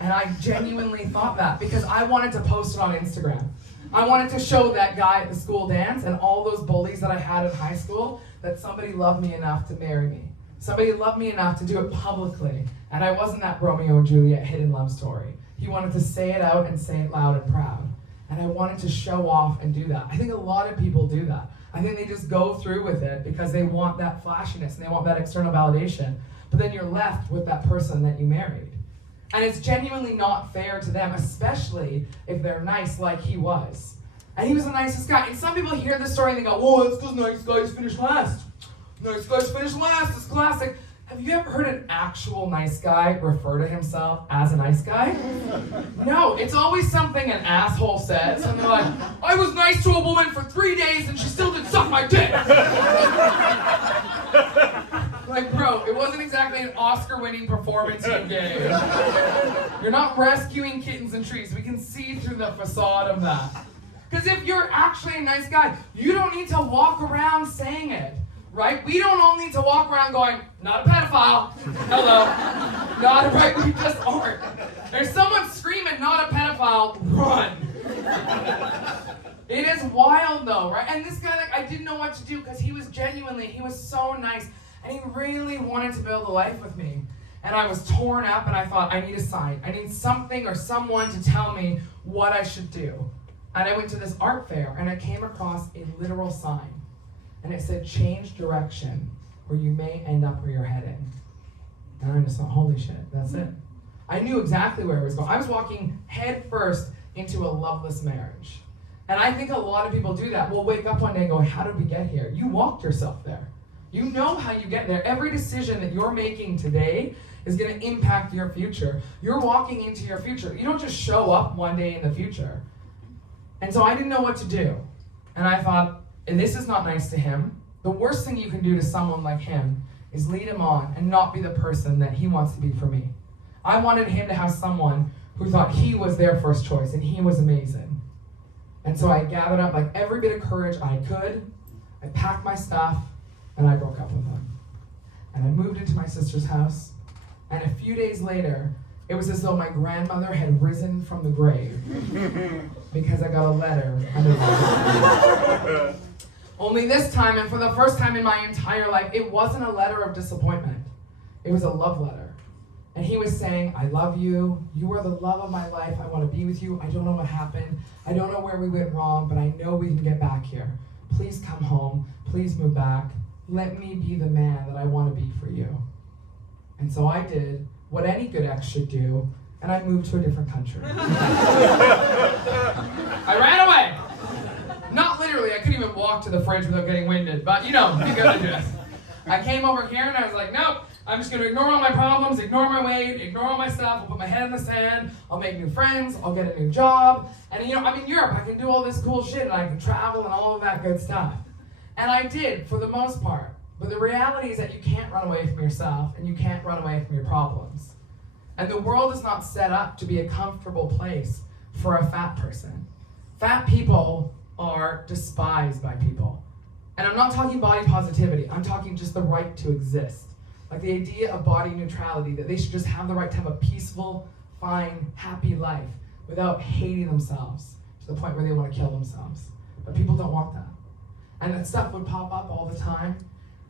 And I genuinely thought that because I wanted to post it on Instagram. I wanted to show that guy at the school dance and all those bullies that I had in high school that somebody loved me enough to marry me. Somebody loved me enough to do it publicly. And I wasn't that Romeo and Juliet hidden love story. He wanted to say it out and say it loud and proud. And I wanted to show off and do that. I think a lot of people do that. I think they just go through with it because they want that flashiness and they want that external validation. But then you're left with that person that you married. And it's genuinely not fair to them, especially if they're nice like he was. And he was the nicest guy. And some people hear this story and they go, whoa, that's because nice guys finish last. Nice guys finish last, it's classic. Have you ever heard an actual nice guy refer to himself as a nice guy? No, it's always something an asshole says, and they're like, I was nice to a woman for 3 days and she still didn't suck my dick. Like, bro, it wasn't exactly an Oscar-winning performance you gave. You're not rescuing kittens and trees. We can see through the facade of that. Because if you're actually a nice guy, you don't need to walk around saying it. Right? We don't all need to walk around going, not a pedophile. Hello. Not a, right? We just aren't. There's someone screaming, not a pedophile, run. It is wild though, right? And this guy, like, I didn't know what to do because he was so nice and he really wanted to build a life with me. And I was torn up and I thought, I need a sign. I need something or someone to tell me what I should do. And I went to this art fair and I came across a literal sign. And it said, change direction, or you may end up where you're heading. And I just thought, holy shit, that's it. I knew exactly where I was going. I was walking head first into a loveless marriage. And I think a lot of people do that. We'll wake up one day and go, how did we get here? You walked yourself there. You know how you get there. Every decision that you're making today is going to impact your future. You're walking into your future. You don't just show up one day in the future. And so I didn't know what to do. And I thought, and this is not nice to him. The worst thing you can do to someone like him is lead him on and not be the person that he wants to be for me. I wanted him to have someone who thought he was their first choice and he was amazing. And so I gathered up like every bit of courage I could. I packed my stuff and I broke up with him. And I moved into my sister's house. And a few days later, it was as though my grandmother had risen from the grave because I got a letter under my door. Only this time, and for the first time in my entire life, it wasn't a letter of disappointment. It was a love letter. And he was saying, I love you. You are the love of my life. I want to be with you. I don't know what happened. I don't know where we went wrong, but I know we can get back here. Please come home. Please move back. Let me be the man that I want to be for you. And so I did what any good ex should do, and I moved to a different country. I ran away. Not literally, I couldn't even walk to the fridge without getting winded, but you know, you get the gist. I came over here and I was like, nope, I'm just gonna ignore all my problems, ignore my weight, ignore all my stuff, I'll put my head in the sand, I'll make new friends, I'll get a new job, and you know, I'm in Europe, I can do all this cool shit, and I can travel and all of that good stuff. And I did, for the most part. But the reality is that you can't run away from yourself, and you can't run away from your problems. And the world is not set up to be a comfortable place for a fat person. Fat people are despised by people. And I'm not talking body positivity, I'm talking just the right to exist. Like the idea of body neutrality, that they should just have the right to have a peaceful, fine, happy life without hating themselves to the point where they want to kill themselves. But people don't want that. And that stuff would pop up all the time,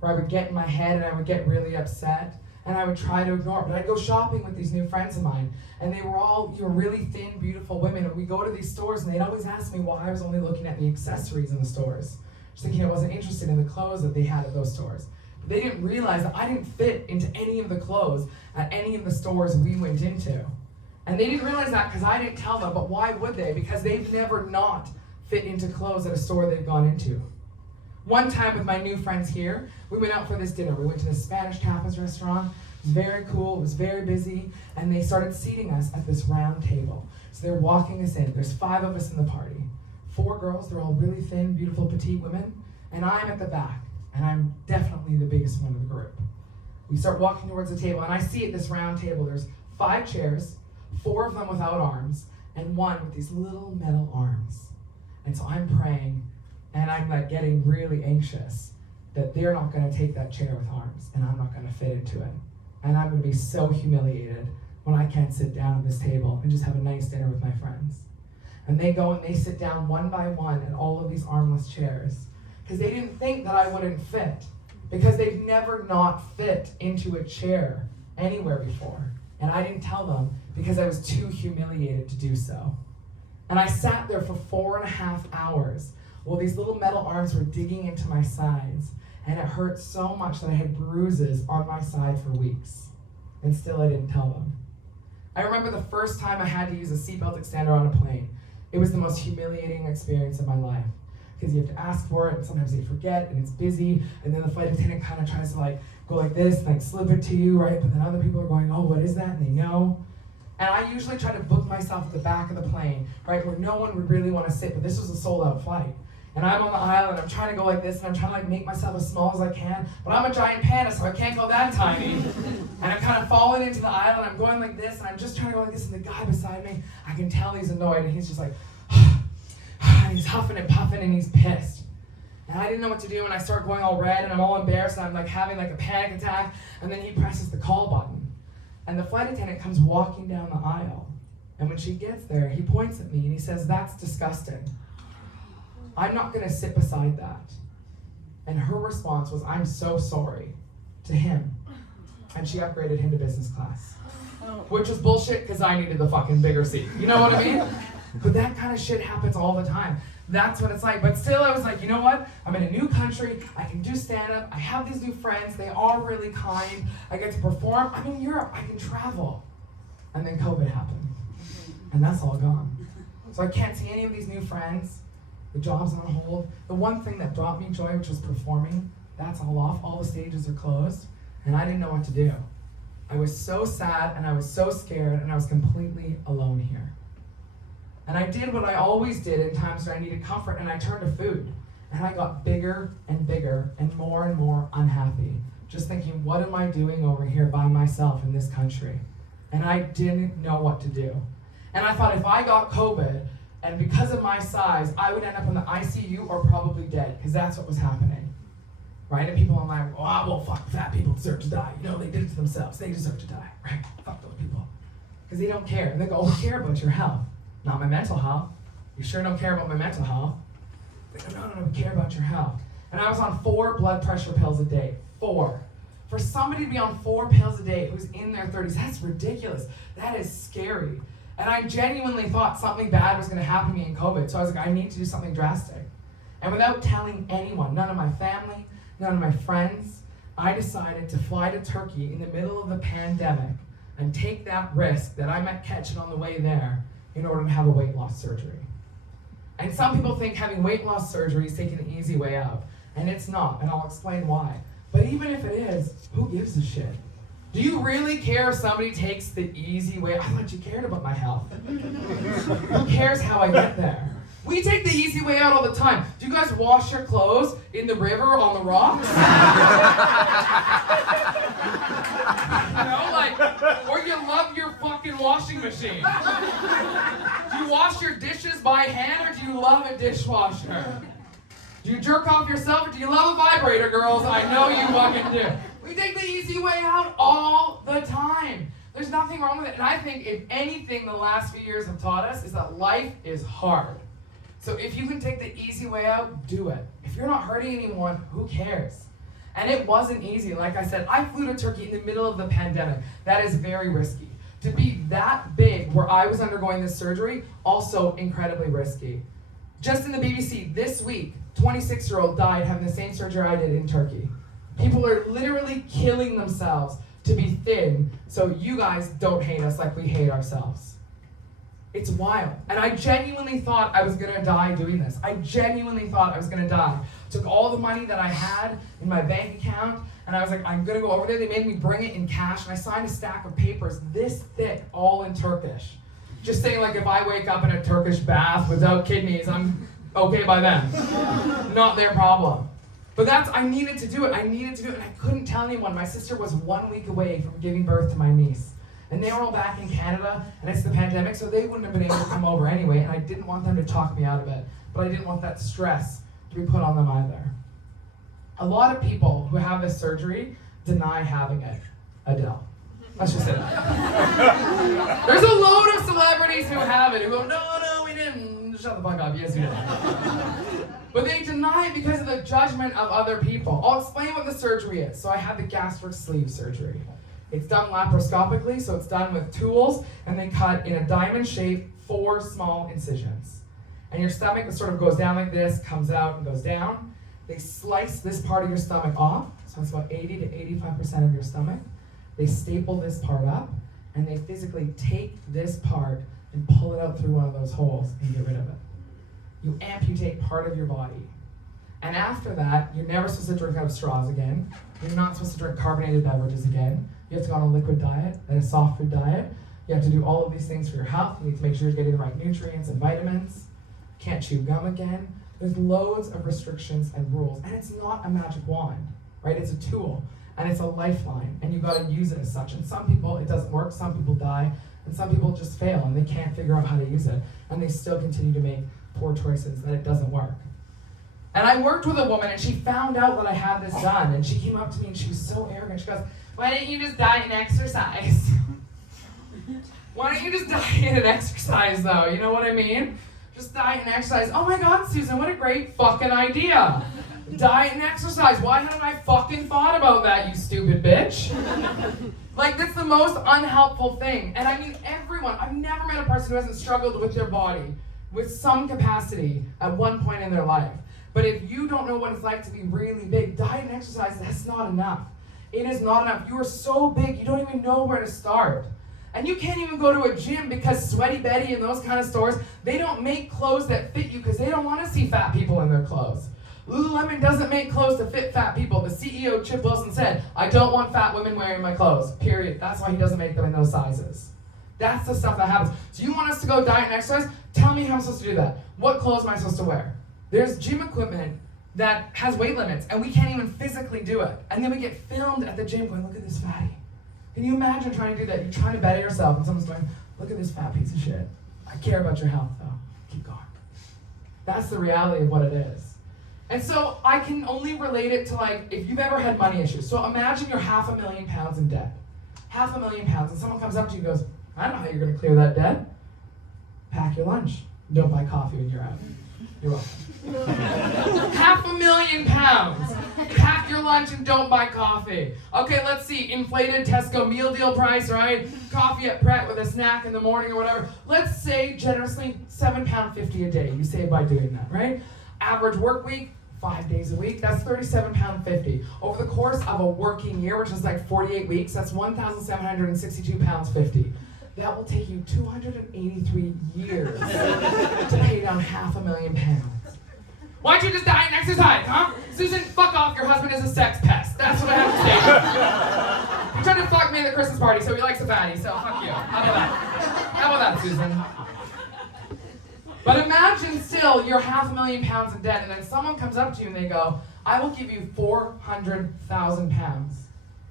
where I would get in my head and I would get really upset, and I would try to ignore it. But I'd go shopping with these new friends of mine, and they were all, you know, really thin, beautiful women, and we'd go to these stores, and they'd always ask me why I was only looking at the accessories in the stores, just thinking I wasn't interested in the clothes that they had at those stores. But they didn't realize that I didn't fit into any of the clothes at any of the stores we went into. And they didn't realize that because I didn't tell them, but why would they? Because they've never not fit into clothes at a store they've gone into. One time with my new friends here, we went out for this dinner. We went to this Spanish tapas restaurant. It was very cool, it was very busy, and they started seating us at this round table. So they're walking us in. There's 5 of us in the party. 4 girls, they're all really thin, beautiful, petite women, and I'm at the back, and I'm definitely the biggest one of the group. We start walking towards the table, and I see at this round table, there's 5 chairs, 4 of them without arms, and 1 with these little metal arms. And so I'm praying, and I'm like getting really anxious that they're not going to take that chair with arms, and I'm not going to fit into it. And I'm going to be so humiliated when I can't sit down at this table and just have a nice dinner with my friends. And they go and they sit down one by one at all of these armless chairs because they didn't think that I wouldn't fit, because they've never not fit into a chair anywhere before. And I didn't tell them because I was too humiliated to do so. And I sat there for 4.5 hours while these little metal arms were digging into my sides, and it hurt so much that I had bruises on my side for weeks. And still I didn't tell them. I remember the first time I had to use a seatbelt extender on a plane. It was the most humiliating experience of my life, because you have to ask for it, and sometimes you forget, and it's busy, and then the flight attendant kind of tries to like go like this and like slip it to you, right? But then other people are going, oh, what is that? And they know. And I usually try to book myself at the back of the plane, right, where no one would really want to sit, but this was a sold-out flight. And I'm on the aisle, and I'm trying to go like this, and I'm trying to like make myself as small as I can, but I'm a giant panda, so I can't go that tiny. And I'm kind of falling into the aisle, and I'm going like this, and I'm just trying to go like this, and the guy beside me, I can tell he's annoyed, and he's just like, and he's huffing and puffing, and he's pissed. And I didn't know what to do, and I start going all red, and I'm all embarrassed, and I'm like having like a panic attack, and then he presses the call button. And the flight attendant comes walking down the aisle. And when she gets there, he points at me and he says, that's disgusting. I'm not gonna sit beside that. And her response was, I'm so sorry, to him. And she upgraded him to business class. Which was bullshit because I needed the fucking bigger seat. You know what I mean? But that kind of shit happens all the time. That's what it's like. But still, I was like, you know what? I'm in a new country. I can do stand-up. I have these new friends. They are really kind. I get to perform. I'm in Europe. I can travel. And then COVID happened. And that's all gone. So I can't see any of these new friends. The job's on hold. The one thing that brought me joy, which was performing, that's all off. All the stages are closed, and I didn't know what to do. I was so sad, and I was so scared, and I was completely alone here. And I did what I always did in times when I needed comfort, and I turned to food. And I got bigger and more unhappy, just thinking, what am I doing over here by myself in this country? And I didn't know what to do. And I thought if I got COVID, and because of my size, I would end up in the ICU or probably dead, because that's what was happening. Right? And people online, oh, well, fuck, fat people deserve to die. You know, they did it to themselves. They deserve to die. Right? Fuck those people. Because they don't care. And they go, oh, I care about your health. Not my mental health. You sure don't care about my mental health. They go, no, we care about your health. And I was on 4 blood pressure pills a day. 4. For somebody to be on 4 pills a day who's in their 30s, that's ridiculous. That is scary. And I genuinely thought something bad was going to happen to me in COVID. So I was like, I need to do something drastic. And without telling anyone, none of my family, none of my friends, I decided to fly to Turkey in the middle of the pandemic and take that risk that I might catch it on the way there in order to have a weight loss surgery. And some people think having weight loss surgery is taking the easy way out. And it's not, and I'll explain why. But even if it is, who gives a shit? Do you really care if somebody takes the easy way? I thought you cared about my health. Who cares how I get there? We take the easy way out all the time. Do you guys wash your clothes in the river on the rocks? Or you love your fucking washing machine? Do you wash your dishes by hand or do you love a dishwasher? Do you jerk off yourself or do you love a vibrator, girls? I know you fucking do. We take the easy way out all the time. There's nothing wrong with it. And I think if anything the last few years have taught us is that life is hard. So if you can take the easy way out, do it. If you're not hurting anyone, who cares? And it wasn't easy. Like I said, I flew to Turkey in the middle of the pandemic. That is very risky. To be that big where I was undergoing this surgery, also incredibly risky. Just in the BBC this week, 26-year-old died having the same surgery I did in Turkey. People are literally killing themselves to be thin so you guys don't hate us like we hate ourselves. It's wild. And I genuinely thought I was gonna die doing this. I genuinely thought I was gonna die. Took all the money that I had in my bank account and I was like, I'm gonna go over there. They made me bring it in cash and I signed a stack of papers this thick, all in Turkish. Just saying like if I wake up in a Turkish bath without kidneys, I'm okay by them. Not their problem. But I needed to do it. I needed to do it and I couldn't tell anyone. My sister was 1 week away from giving birth to my niece. And they were all back in Canada, and it's the pandemic, so they wouldn't have been able to come over anyway, and I didn't want them to talk me out of it. But I didn't want that stress to be put on them either. A lot of people who have this surgery deny having it. Adele. Let's just say that. There's a load of celebrities who have it, who go, no, we didn't. Shut the fuck up, yes, you did. But they deny it because of the judgment of other people. I'll explain what the surgery is. So I had the gastric sleeve surgery. It's done laparoscopically, so it's done with tools, and they cut in a diamond shape 4 small incisions. And your stomach sort of goes down like this, comes out and goes down. They slice this part of your stomach off, so it's about 80 to 85% of your stomach. They staple this part up, and they physically take this part and pull it out through one of those holes and get rid of it. You amputate part of your body. And after that, you're never supposed to drink out of straws again. You're not supposed to drink carbonated beverages again. You have to go on a liquid diet and a soft food diet. You have to do all of these things for your health. You need to make sure you're getting the right nutrients and vitamins. Can't chew gum again. There's loads of restrictions and rules. And it's not a magic wand, right? It's a tool and it's a lifeline and you gotta use it as such. And some people, it doesn't work. Some people die and some people just fail and they can't figure out how to use it. And they still continue to make poor choices that it doesn't work. And I worked with a woman and she found out that I had this done and she came up to me and she was so arrogant. She goes, why don't you just diet and exercise? Why don't you just diet and exercise though? You know what I mean? Just diet and exercise. Oh my God, Susan, what a great fucking idea. Diet and exercise. Why hadn't I fucking thought about that, you stupid bitch? Like, that's the most unhelpful thing. And I mean, everyone, I've never met a person who hasn't struggled with their body with some capacity at one point in their life. But if you don't know what it's like to be really big, diet and exercise, that's not enough. It is not enough. You are so big, you don't even know where to start. And you can't even go to a gym because Sweaty Betty and those kind of stores, they don't make clothes that fit you because they don't want to see fat people in their clothes. Lululemon doesn't make clothes to fit fat people. The CEO, Chip Wilson, said, I don't want fat women wearing my clothes, period. That's why he doesn't make them in those sizes. That's the stuff that happens. So you want us to go diet and exercise? Tell me how I'm supposed to do that. What clothes am I supposed to wear? There's gym equipment that has weight limits, and we can't even physically do it. And then we get filmed at the gym going, look at this fatty. Can you imagine trying to do that? You're trying to better yourself, and someone's going, look at this fat piece of shit. I care about your health, though. Keep going. That's the reality of what it is. And so I can only relate it to, like, if you've ever had money issues. So imagine you're £500,000 in debt. £500,000, and someone comes up to you and goes, I don't know how you're going to clear that debt. Pack your lunch. Don't buy coffee when you're out. You're welcome. £500,000. Pack your lunch and don't buy coffee. Okay, let's see. Inflated Tesco meal deal price, right? Coffee at Pret with a snack in the morning or whatever. Let's say generously £7.50 a day. You save by doing that, right? Average work week, 5 days a week. That's £37.50. Over the course of a working year, which is like 48 weeks, that's £1,762.50. That will take you 283 years to pay down £500,000. Why'd you just diet and exercise, huh? Susan, fuck off, your husband is a sex pest. That's what I have to say. He tried to fuck me at the Christmas party, so he likes a fatty, so fuck you. How about that? How about that, Susan? But imagine still you're £500,000 in debt, and then someone comes up to you and they go, I will give you £400,000,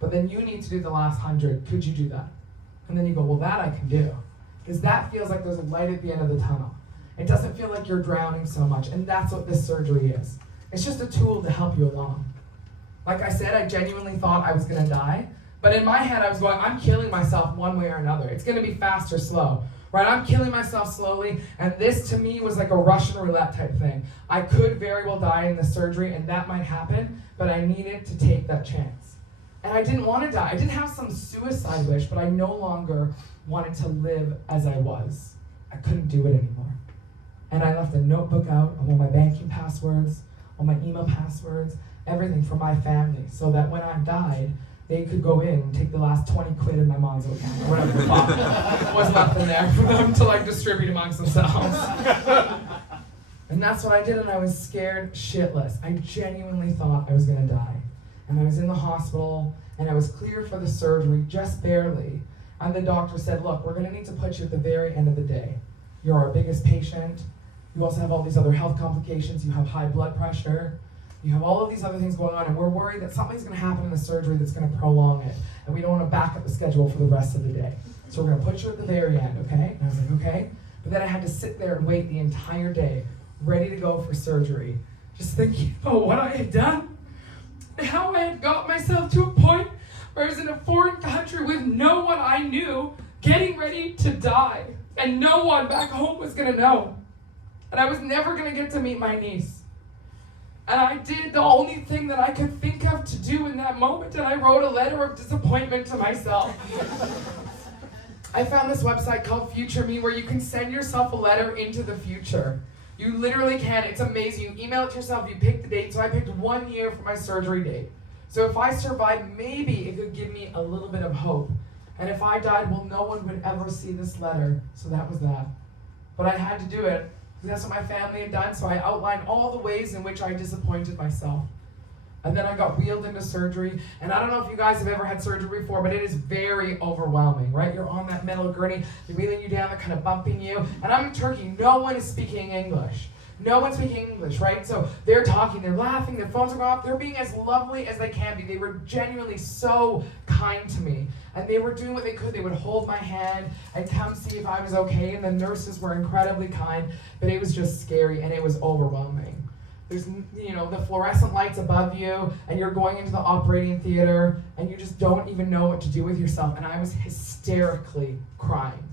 but then you need to do the last 100. Could you do that? And then you go, well, that I can do. Because that feels like there's a light at the end of the tunnel. It doesn't feel like you're drowning so much, and that's what this surgery is. It's just a tool to help you along. Like I said, I genuinely thought I was going to die, but in my head I was going, I'm killing myself one way or another. It's going to be fast or slow, right? I'm killing myself slowly, and this to me was like a Russian roulette type thing. I could very well die in the surgery, and that might happen, but I needed to take that chance. And I didn't want to die. I didn't have some suicide wish, but I no longer wanted to live as I was. I couldn't do it anymore. And I left a notebook out of all my banking passwords, all my email passwords, everything for my family, so that when I died, they could go in and take the last 20 quid in my mom's account, or whatever the fuck. There was nothing there for them to like distribute amongst themselves. And that's what I did, and I was scared shitless. I genuinely thought I was gonna die. And I was in the hospital, and I was cleared for the surgery, just barely. And the doctor said, look, we're gonna need to put you at the very end of the day. You're our biggest patient. You also have all these other health complications. You have high blood pressure. You have all of these other things going on, and we're worried that something's gonna happen in the surgery that's gonna prolong it. And we don't wanna back up the schedule for the rest of the day. So we're gonna put you at the very end, okay? And I was like, okay. But then I had to sit there and wait the entire day, ready to go for surgery, just thinking about what I had done, and how I had got myself to a point where I was in a foreign country with no one I knew, getting ready to die. And no one back home was gonna know. And I was never gonna get to meet my niece. And I did the only thing that I could think of to do in that moment, and I wrote a letter of disappointment to myself. I found this website called Future Me where you can send yourself a letter into the future. You literally can, it's amazing. You email it to yourself, you pick the date. So I picked 1 year for my surgery date. So if I survived, maybe it could give me a little bit of hope. And if I died, well, no one would ever see this letter. So that was that. But I had to do it, because that's what my family had done. So I outlined all the ways in which I disappointed myself. And then I got wheeled into surgery. And I don't know if you guys have ever had surgery before, but it is very overwhelming, right? You're on that metal gurney, they're wheeling you down, they're kind of bumping you. And I'm in Turkey, no one is speaking English. No one's speaking English, right? So they're talking, they're laughing, their phones are going off, they're being as lovely as they can be. They were genuinely so kind to me. And they were doing what they could. They would hold my hand and come see if I was okay. And the nurses were incredibly kind, but it was just scary and it was overwhelming. There's, the fluorescent lights above you, and you're going into the operating theater, and you just don't even know what to do with yourself. And I was hysterically crying.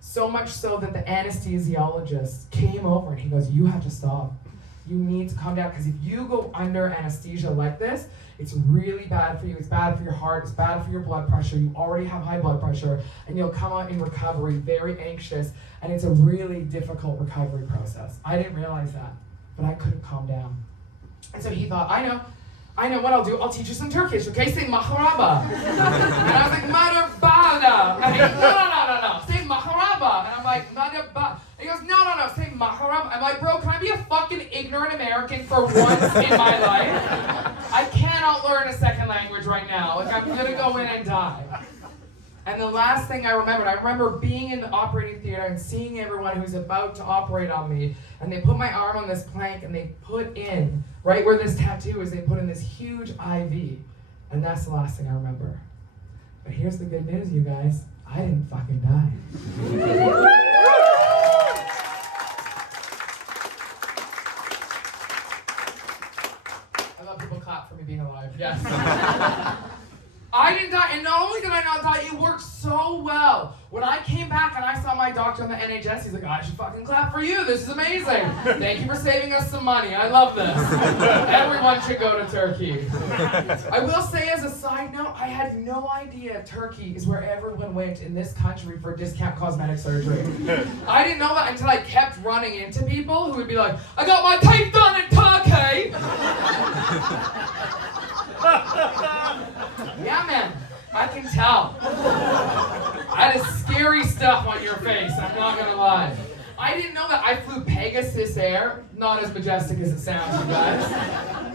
So much so that the anesthesiologist came over and he goes, you have to stop. You need to calm down, because if you go under anesthesia like this, it's really bad for you. It's bad for your heart. It's bad for your blood pressure. You already have high blood pressure, and you'll come out in recovery very anxious, and it's a really difficult recovery process. I didn't realize that, but I couldn't calm down. And so he thought, I know, I know what I'll do. I'll teach you some Turkish, okay? Say mahraba. And I was like, marabada. And he goes, no. Say mahraba. And I'm like, marabada. And he goes, no. Say mahraba. I'm like, bro, can I be a fucking ignorant American for once in my life? I cannot learn a second language right now. Like, I'm gonna go in and die. And the last thing I remember being in the operating theater and seeing everyone who's about to operate on me, and they put my arm on this plank and they put in, right where this tattoo is, they put in this huge IV. And that's the last thing I remember. But here's the good news, you guys. I didn't fucking die. I love people clap for me being alive. Yes. I didn't die, and not only did I not die, it worked so well. When I came back and I saw my doctor on the NHS, he's like, I should fucking clap for you. This is amazing. Thank you for saving us some money. I love this. Everyone should go to Turkey. I will say as a side note, I had no idea Turkey is where everyone went in this country for discount cosmetic surgery. I didn't know that until I kept running into people who would be like, I got my teeth done in Turkey. Yeah, man, I can tell. That is scary stuff on your face, I'm not gonna lie. I didn't know that. I flew Pegasus Air, not as majestic as it sounds, you guys.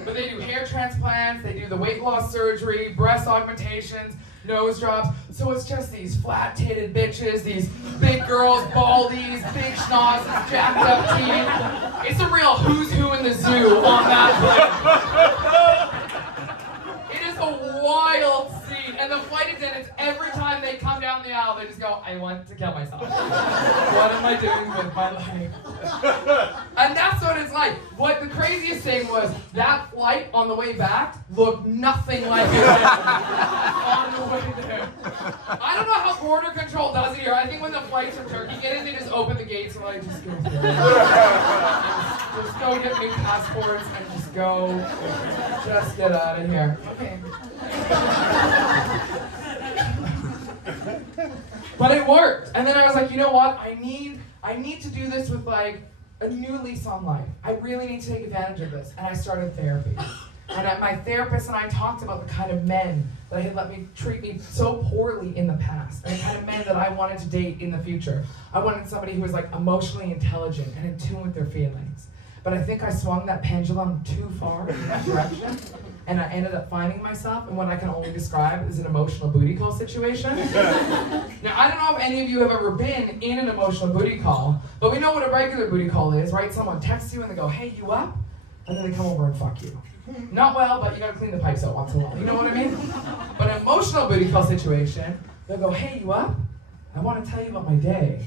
But they do hair transplants, they do the weight loss surgery, breast augmentations, nose drops. So it's just these flat-titted bitches, these big girls, baldies, big schnozzes, jacked up teeth. It's a real who's who in the zoo on that plane. A wild scene, and the flight attendants, every time they come down the aisle, they just go, I want to kill myself. What am I doing with my life? And that's what it's like. What the craziest thing was, that flight on the way back looked nothing like it did on the way there. I don't know how border control does it here. I think when the flights from Turkey get in, they just open the gates and like, just go through. Just go get new passports and just get out of here. Okay. But it worked. And then I was like, you know what? I need to do this with like a new lease on life. I really need to take advantage of this. And I started therapy. And my therapist and I talked about the kind of men that had let me treat me so poorly in the past, and the kind of men that I wanted to date in the future. I wanted somebody who was like emotionally intelligent and in tune with their feelings. But I think I swung that pendulum too far in that direction, and I ended up finding myself in what I can only describe as an emotional booty call situation. Now, I don't know if any of you have ever been in an emotional booty call, but we know what a regular booty call is, right? Someone texts you and they go, hey, you up? And then they come over and fuck you. Not well, but you gotta clean the pipes out once in a while, you know what I mean? But an emotional booty call situation, they'll go, hey, you up? I wanna tell you about my day.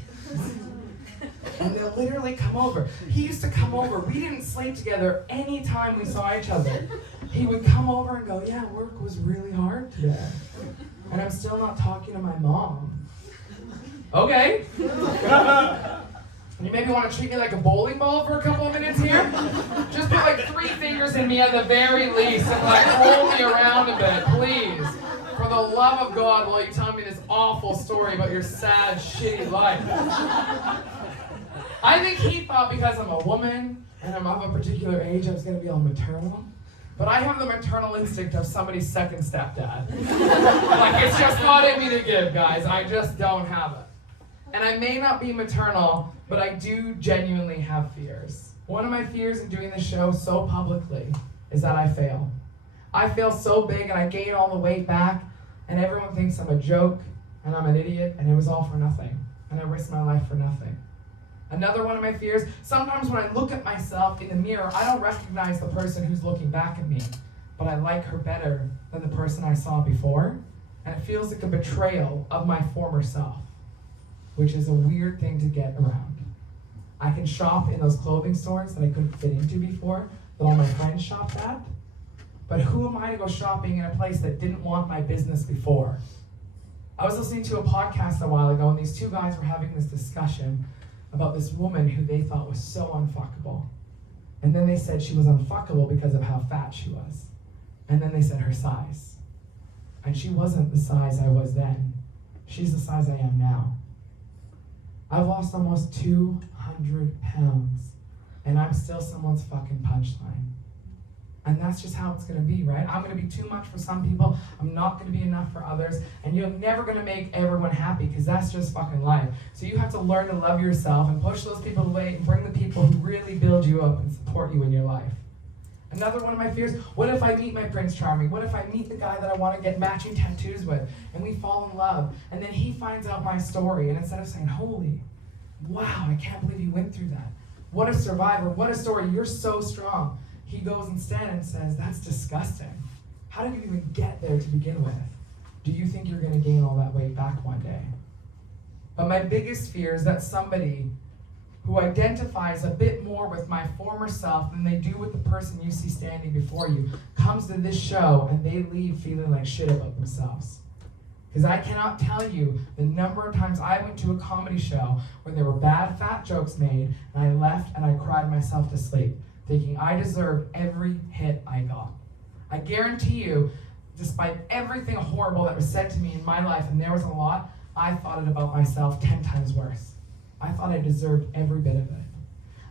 And they'll literally come over. He used to come over. We didn't sleep together any time we saw each other. He would come over and go, yeah, work was really hard today. And I'm still not talking to my mom. Okay. You maybe want to treat me like a bowling ball for a couple of minutes here? Just put like 3 fingers in me at the very least and like roll me around a bit, please. For the love of God, while you tell me this awful story about your sad, shitty life. I think he thought because I'm a woman and I'm of a particular age, I was going to be all maternal. But I have the maternal instinct of somebody's second stepdad. Like, it's just not in me to give, guys. I just don't have it. And I may not be maternal, but I do genuinely have fears. One of my fears in doing this show so publicly is that I fail. I fail so big and I gain all the weight back, and everyone thinks I'm a joke and I'm an idiot, and it was all for nothing. And I risked my life for nothing. Another one of my fears, sometimes when I look at myself in the mirror, I don't recognize the person who's looking back at me, but I like her better than the person I saw before, and it feels like a betrayal of my former self, which is a weird thing to get around. I can shop in those clothing stores that I couldn't fit into before, that all my friends shopped at, but who am I to go shopping in a place that didn't want my business before? I was listening to a podcast a while ago, and these 2 guys were having this discussion about this woman who they thought was so unfuckable. And then they said she was unfuckable because of how fat she was. And then they said her size. And she wasn't the size I was then. She's the size I am now. I've lost almost 200 pounds, and I'm still someone's fucking punchline. And that's just how it's going to be, right? I'm going to be too much for some people. I'm not going to be enough for others. And you're never going to make everyone happy because that's just fucking life. So you have to learn to love yourself and push those people away and bring the people who really build you up and support you in your life. Another one of my fears, what if I meet my Prince Charming? What if I meet the guy that I want to get matching tattoos with and we fall in love and then he finds out my story and instead of saying, holy, wow, I can't believe you went through that. What a survivor, what a story, you're so strong. He goes instead and says, that's disgusting. How did you even get there to begin with? Do you think you're going to gain all that weight back one day? But my biggest fear is that somebody who identifies a bit more with my former self than they do with the person you see standing before you comes to this show and they leave feeling like shit about themselves. Because I cannot tell you the number of times I went to a comedy show where there were bad fat jokes made and I left and I cried myself to sleep, thinking I deserved every hit I got. I guarantee you, despite everything horrible that was said to me in my life, and there was a lot, I thought it about myself 10 times worse. I thought I deserved every bit of it.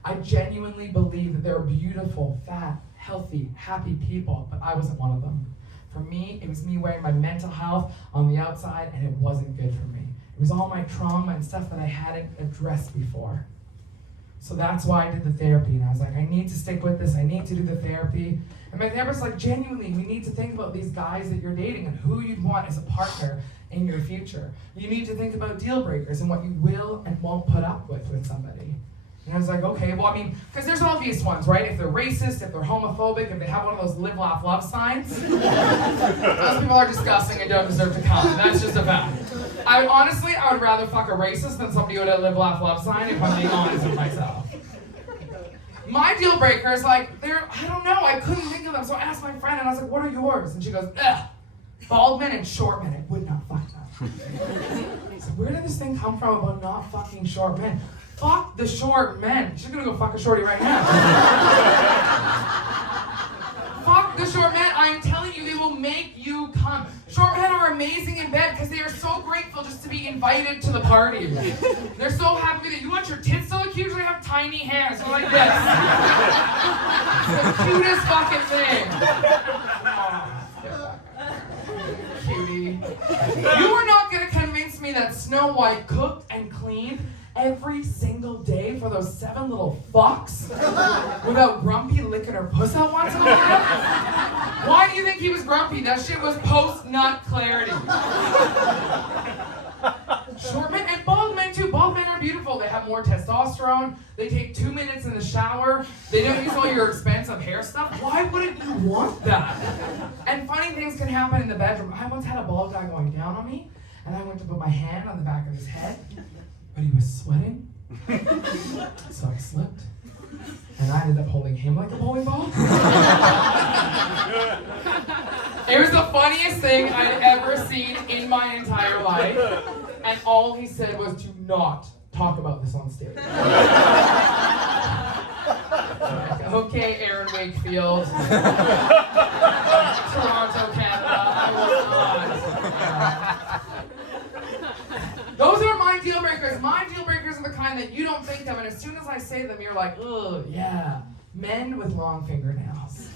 I genuinely believe that there are beautiful, fat, healthy, happy people, but I wasn't one of them. For me, it was me wearing my mental health on the outside, and it wasn't good for me. It was all my trauma and stuff that I hadn't addressed before. So that's why I did the therapy, and I was like, I need to stick with this, I need to do the therapy. And my therapist was like, genuinely, we need to think about these guys that you're dating and who you'd want as a partner in your future. You need to think about deal breakers and what you will and won't put up with somebody. And I was like, okay, well, I mean, because there's obvious ones, right? If they're racist, if they're homophobic, if they have one of those live, laugh, love signs, those people are disgusting and don't deserve to come. That's just a fact. I would rather fuck a racist than somebody with a live, laugh, love sign if I'm being honest with myself. My deal breaker is like, I don't know, I couldn't think of them. So I asked my friend and I was like, what are yours? And she goes, ugh, bald men and short men. I would not fuck them. So where did this thing come from about not fucking short men? Fuck the short men. She's gonna go fuck a shorty right now. Fuck the short men. I am telling you, they will make you come. Short men are amazing in bed because they are so grateful just to be invited to the party. They're so happy that you want your tits to look huge, they have tiny hands. They're like this. It's the cutest fucking thing. Oh, cutie. You are not gonna convince me that Snow White cooked and cleaned every single day for those 7 little fucks without Grumpy licking her puss out once in a while? Why do you think he was grumpy? That shit was post-nut clarity. Short men and bald men too. Bald men are beautiful. They have more testosterone. They take 2 minutes in the shower. They don't use all your expensive hair stuff. Why wouldn't you want that? And funny things can happen in the bedroom. I once had a bald guy going down on me, and I went to put my hand on the back of his head, but he was sweating, so I slipped, and I ended up holding him like a bowling ball. It was the funniest thing I'd ever seen in my entire life, and all he said was, do not talk about this on stage. Okay, Aaron Wakefield. Toronto, Canada. I will not. Those are my deal breakers. My deal breakers are the kind that you don't think of, and as soon as I say them, you're like, ugh, yeah. Men with long fingernails.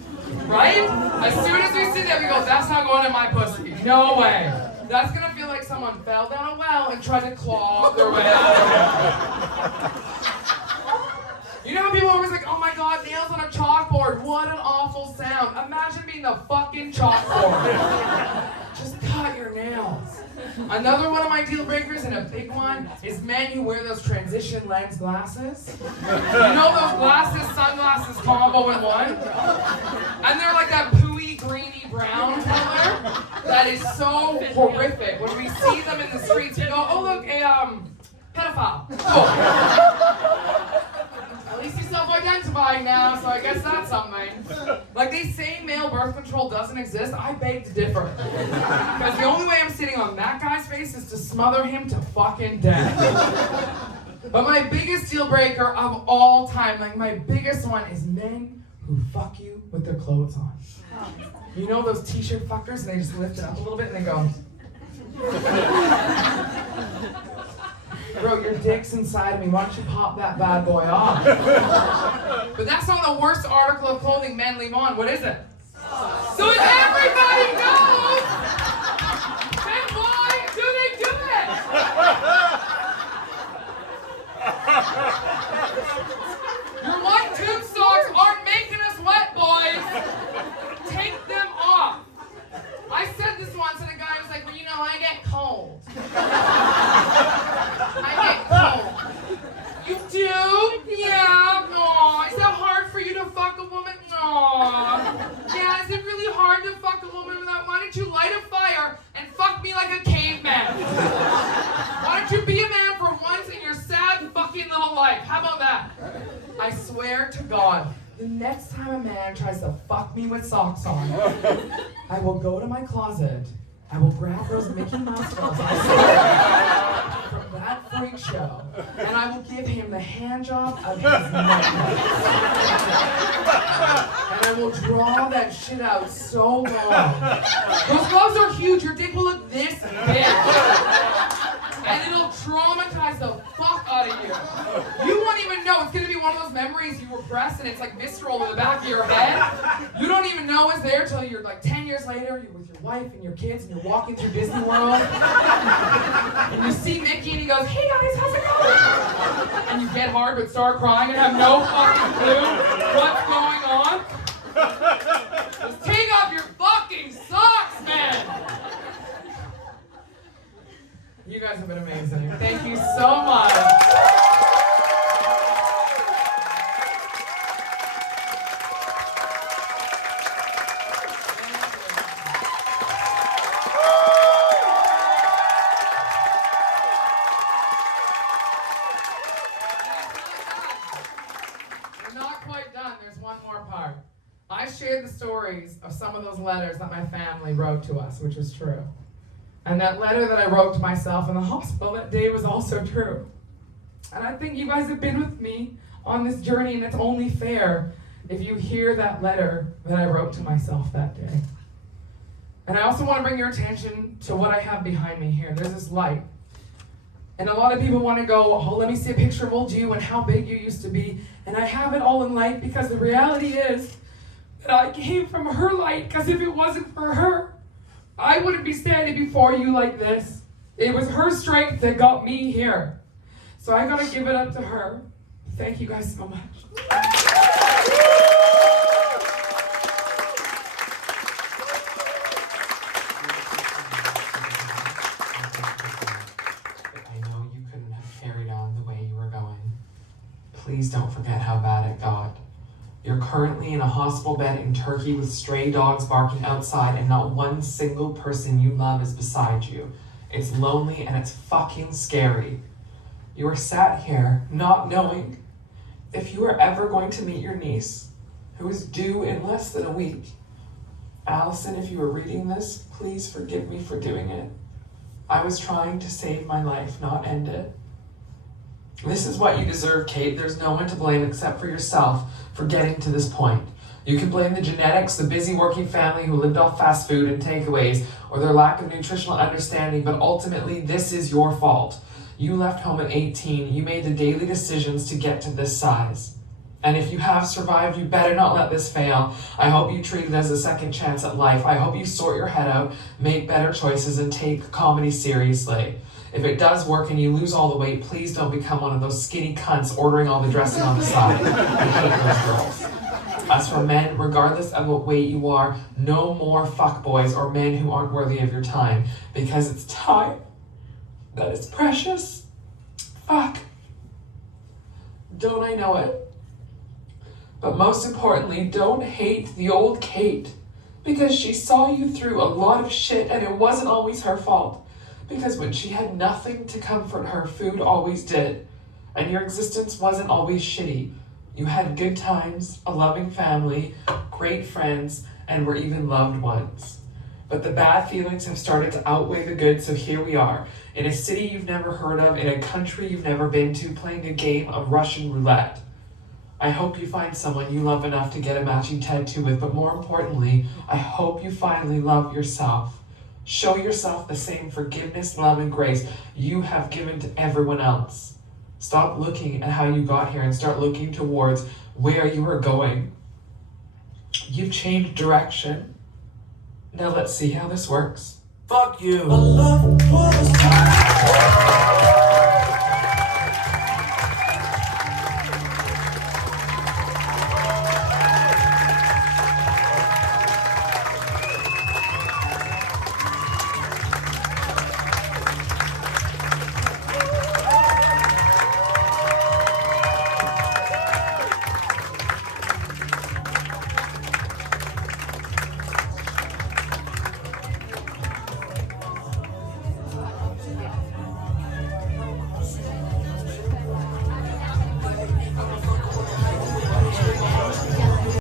Right? As soon as we see that, we go, that's not going in my pussy. No way. That's gonna feel like someone fell down a well and tried to claw their way out of it. You know how people are always like, oh my god, nails on a chalkboard. What an awful sound. Imagine being the fucking chalkboard. Just cut your nails. Another one of my deal breakers, and a big one, is men who wear those transition lens glasses. You know those glasses, sunglasses combo in one? And they're like that pooey, greeny brown color. That is so horrific. When we see them in the streets, we go, oh look, a pedophile. Oh. At least he's self-identifying now, so I guess that's something. Like they say male birth control doesn't exist, I beg to differ. Because the only way I'm sitting on that guy's face is to smother him to fucking death. But my biggest deal breaker of all time, like my biggest one, is men who fuck you with their clothes on. You know those t-shirt fuckers, and they just lift it up a little bit and they go. Bro, your dick's inside of me. Why don't you pop that bad boy off? But that's not the worst article of clothing men leave on. What is it? So if everybody knows, then why do they do it? Your white tube socks aren't making us wet, boys. Take them off. I said this once and a guy was like, well, you know, I get cold. I get cold. You do? Yeah. No. Is that hard for you to fuck a woman? No. Yeah, is it really hard to fuck a woman without? Why don't you light a fire and fuck me like a caveman? Why don't you be a man for once in your sad fucking little life? How about that? I swear to God, the next time a man tries to fuck me with socks on, I will go to my closet, I will grab those Mickey Mouse dolls I saw from that freak show, and I will give him the hand job of his neck. And I will draw that shit out so long. Those gloves are huge, your dick will look this big. And it'll traumatize the fuck out of you. You won't even know. It's gonna be one of those memories you repress and it's like visceral in the back of your head. You don't even know it's there till you're like 10 years later, you're with your wife and your kids and you're walking through Disney World. And you see Mickey and he goes, hey guys, how's it going? And you get hard but start crying and have no fucking clue what's going on. Just take off your fucking socks, man! You guys have been amazing. Thank you so much. We're not quite done. There's one more part. I shared the stories of some of those letters that my family wrote to us, which was true. And that letter that I wrote to myself in the hospital that day was also true. And I think you guys have been with me on this journey, and it's only fair if you hear that letter that I wrote to myself that day. And I also want to bring your attention to what I have behind me here. There's this light. And a lot of people want to go, oh, let me see a picture of old you and how big you used to be. And I have it all in light because the reality is that I came from her light, because if it wasn't for her, I wouldn't be standing before you like this. It was her strength that got me here. So I gotta give it up to her. Thank you guys so much. I know you couldn't have carried on the way you were going. Please don't forget how bad it got. You're currently in a hospital bed in Turkey with stray dogs barking outside and not one single person you love is beside you. It's lonely and it's fucking scary. You are sat here not knowing if you are ever going to meet your niece, who is due in less than a week. Allison, if you are reading this, please forgive me for doing it. I was trying to save my life, not end it. This is what you deserve, Kate. There's no one to blame except for yourself for getting to this point. You can blame the genetics, the busy working family who lived off fast food and takeaways, or their lack of nutritional understanding, but ultimately this is your fault. You left home at 18. You made the daily decisions to get to this size. And if you have survived, you better not let this fail. I hope you treat it as a second chance at life. I hope you sort your head out, make better choices, and take comedy seriously. If it does work and you lose all the weight, please don't become one of those skinny cunts ordering all the dressing on the side. I hate those girls. As for men, regardless of what weight you are, no more fuckboys or men who aren't worthy of your time, because it's time that is precious. Fuck. Don't I know it? But most importantly, don't hate the old Kate, because she saw you through a lot of shit and it wasn't always her fault. Because when she had nothing to comfort her, food always did. And your existence wasn't always shitty. You had good times, a loving family, great friends, and were even loved ones. But the bad feelings have started to outweigh the good, so here we are, in a city you've never heard of, in a country you've never been to, playing a game of Russian roulette. I hope you find someone you love enough to get a matching tattoo with, but more importantly, I hope you finally love yourself. Show yourself the same forgiveness, love, and grace you have given to everyone else. Stop looking at how you got here and start looking towards where you are going. You've changed direction. Now let's see how this works. Fuck you.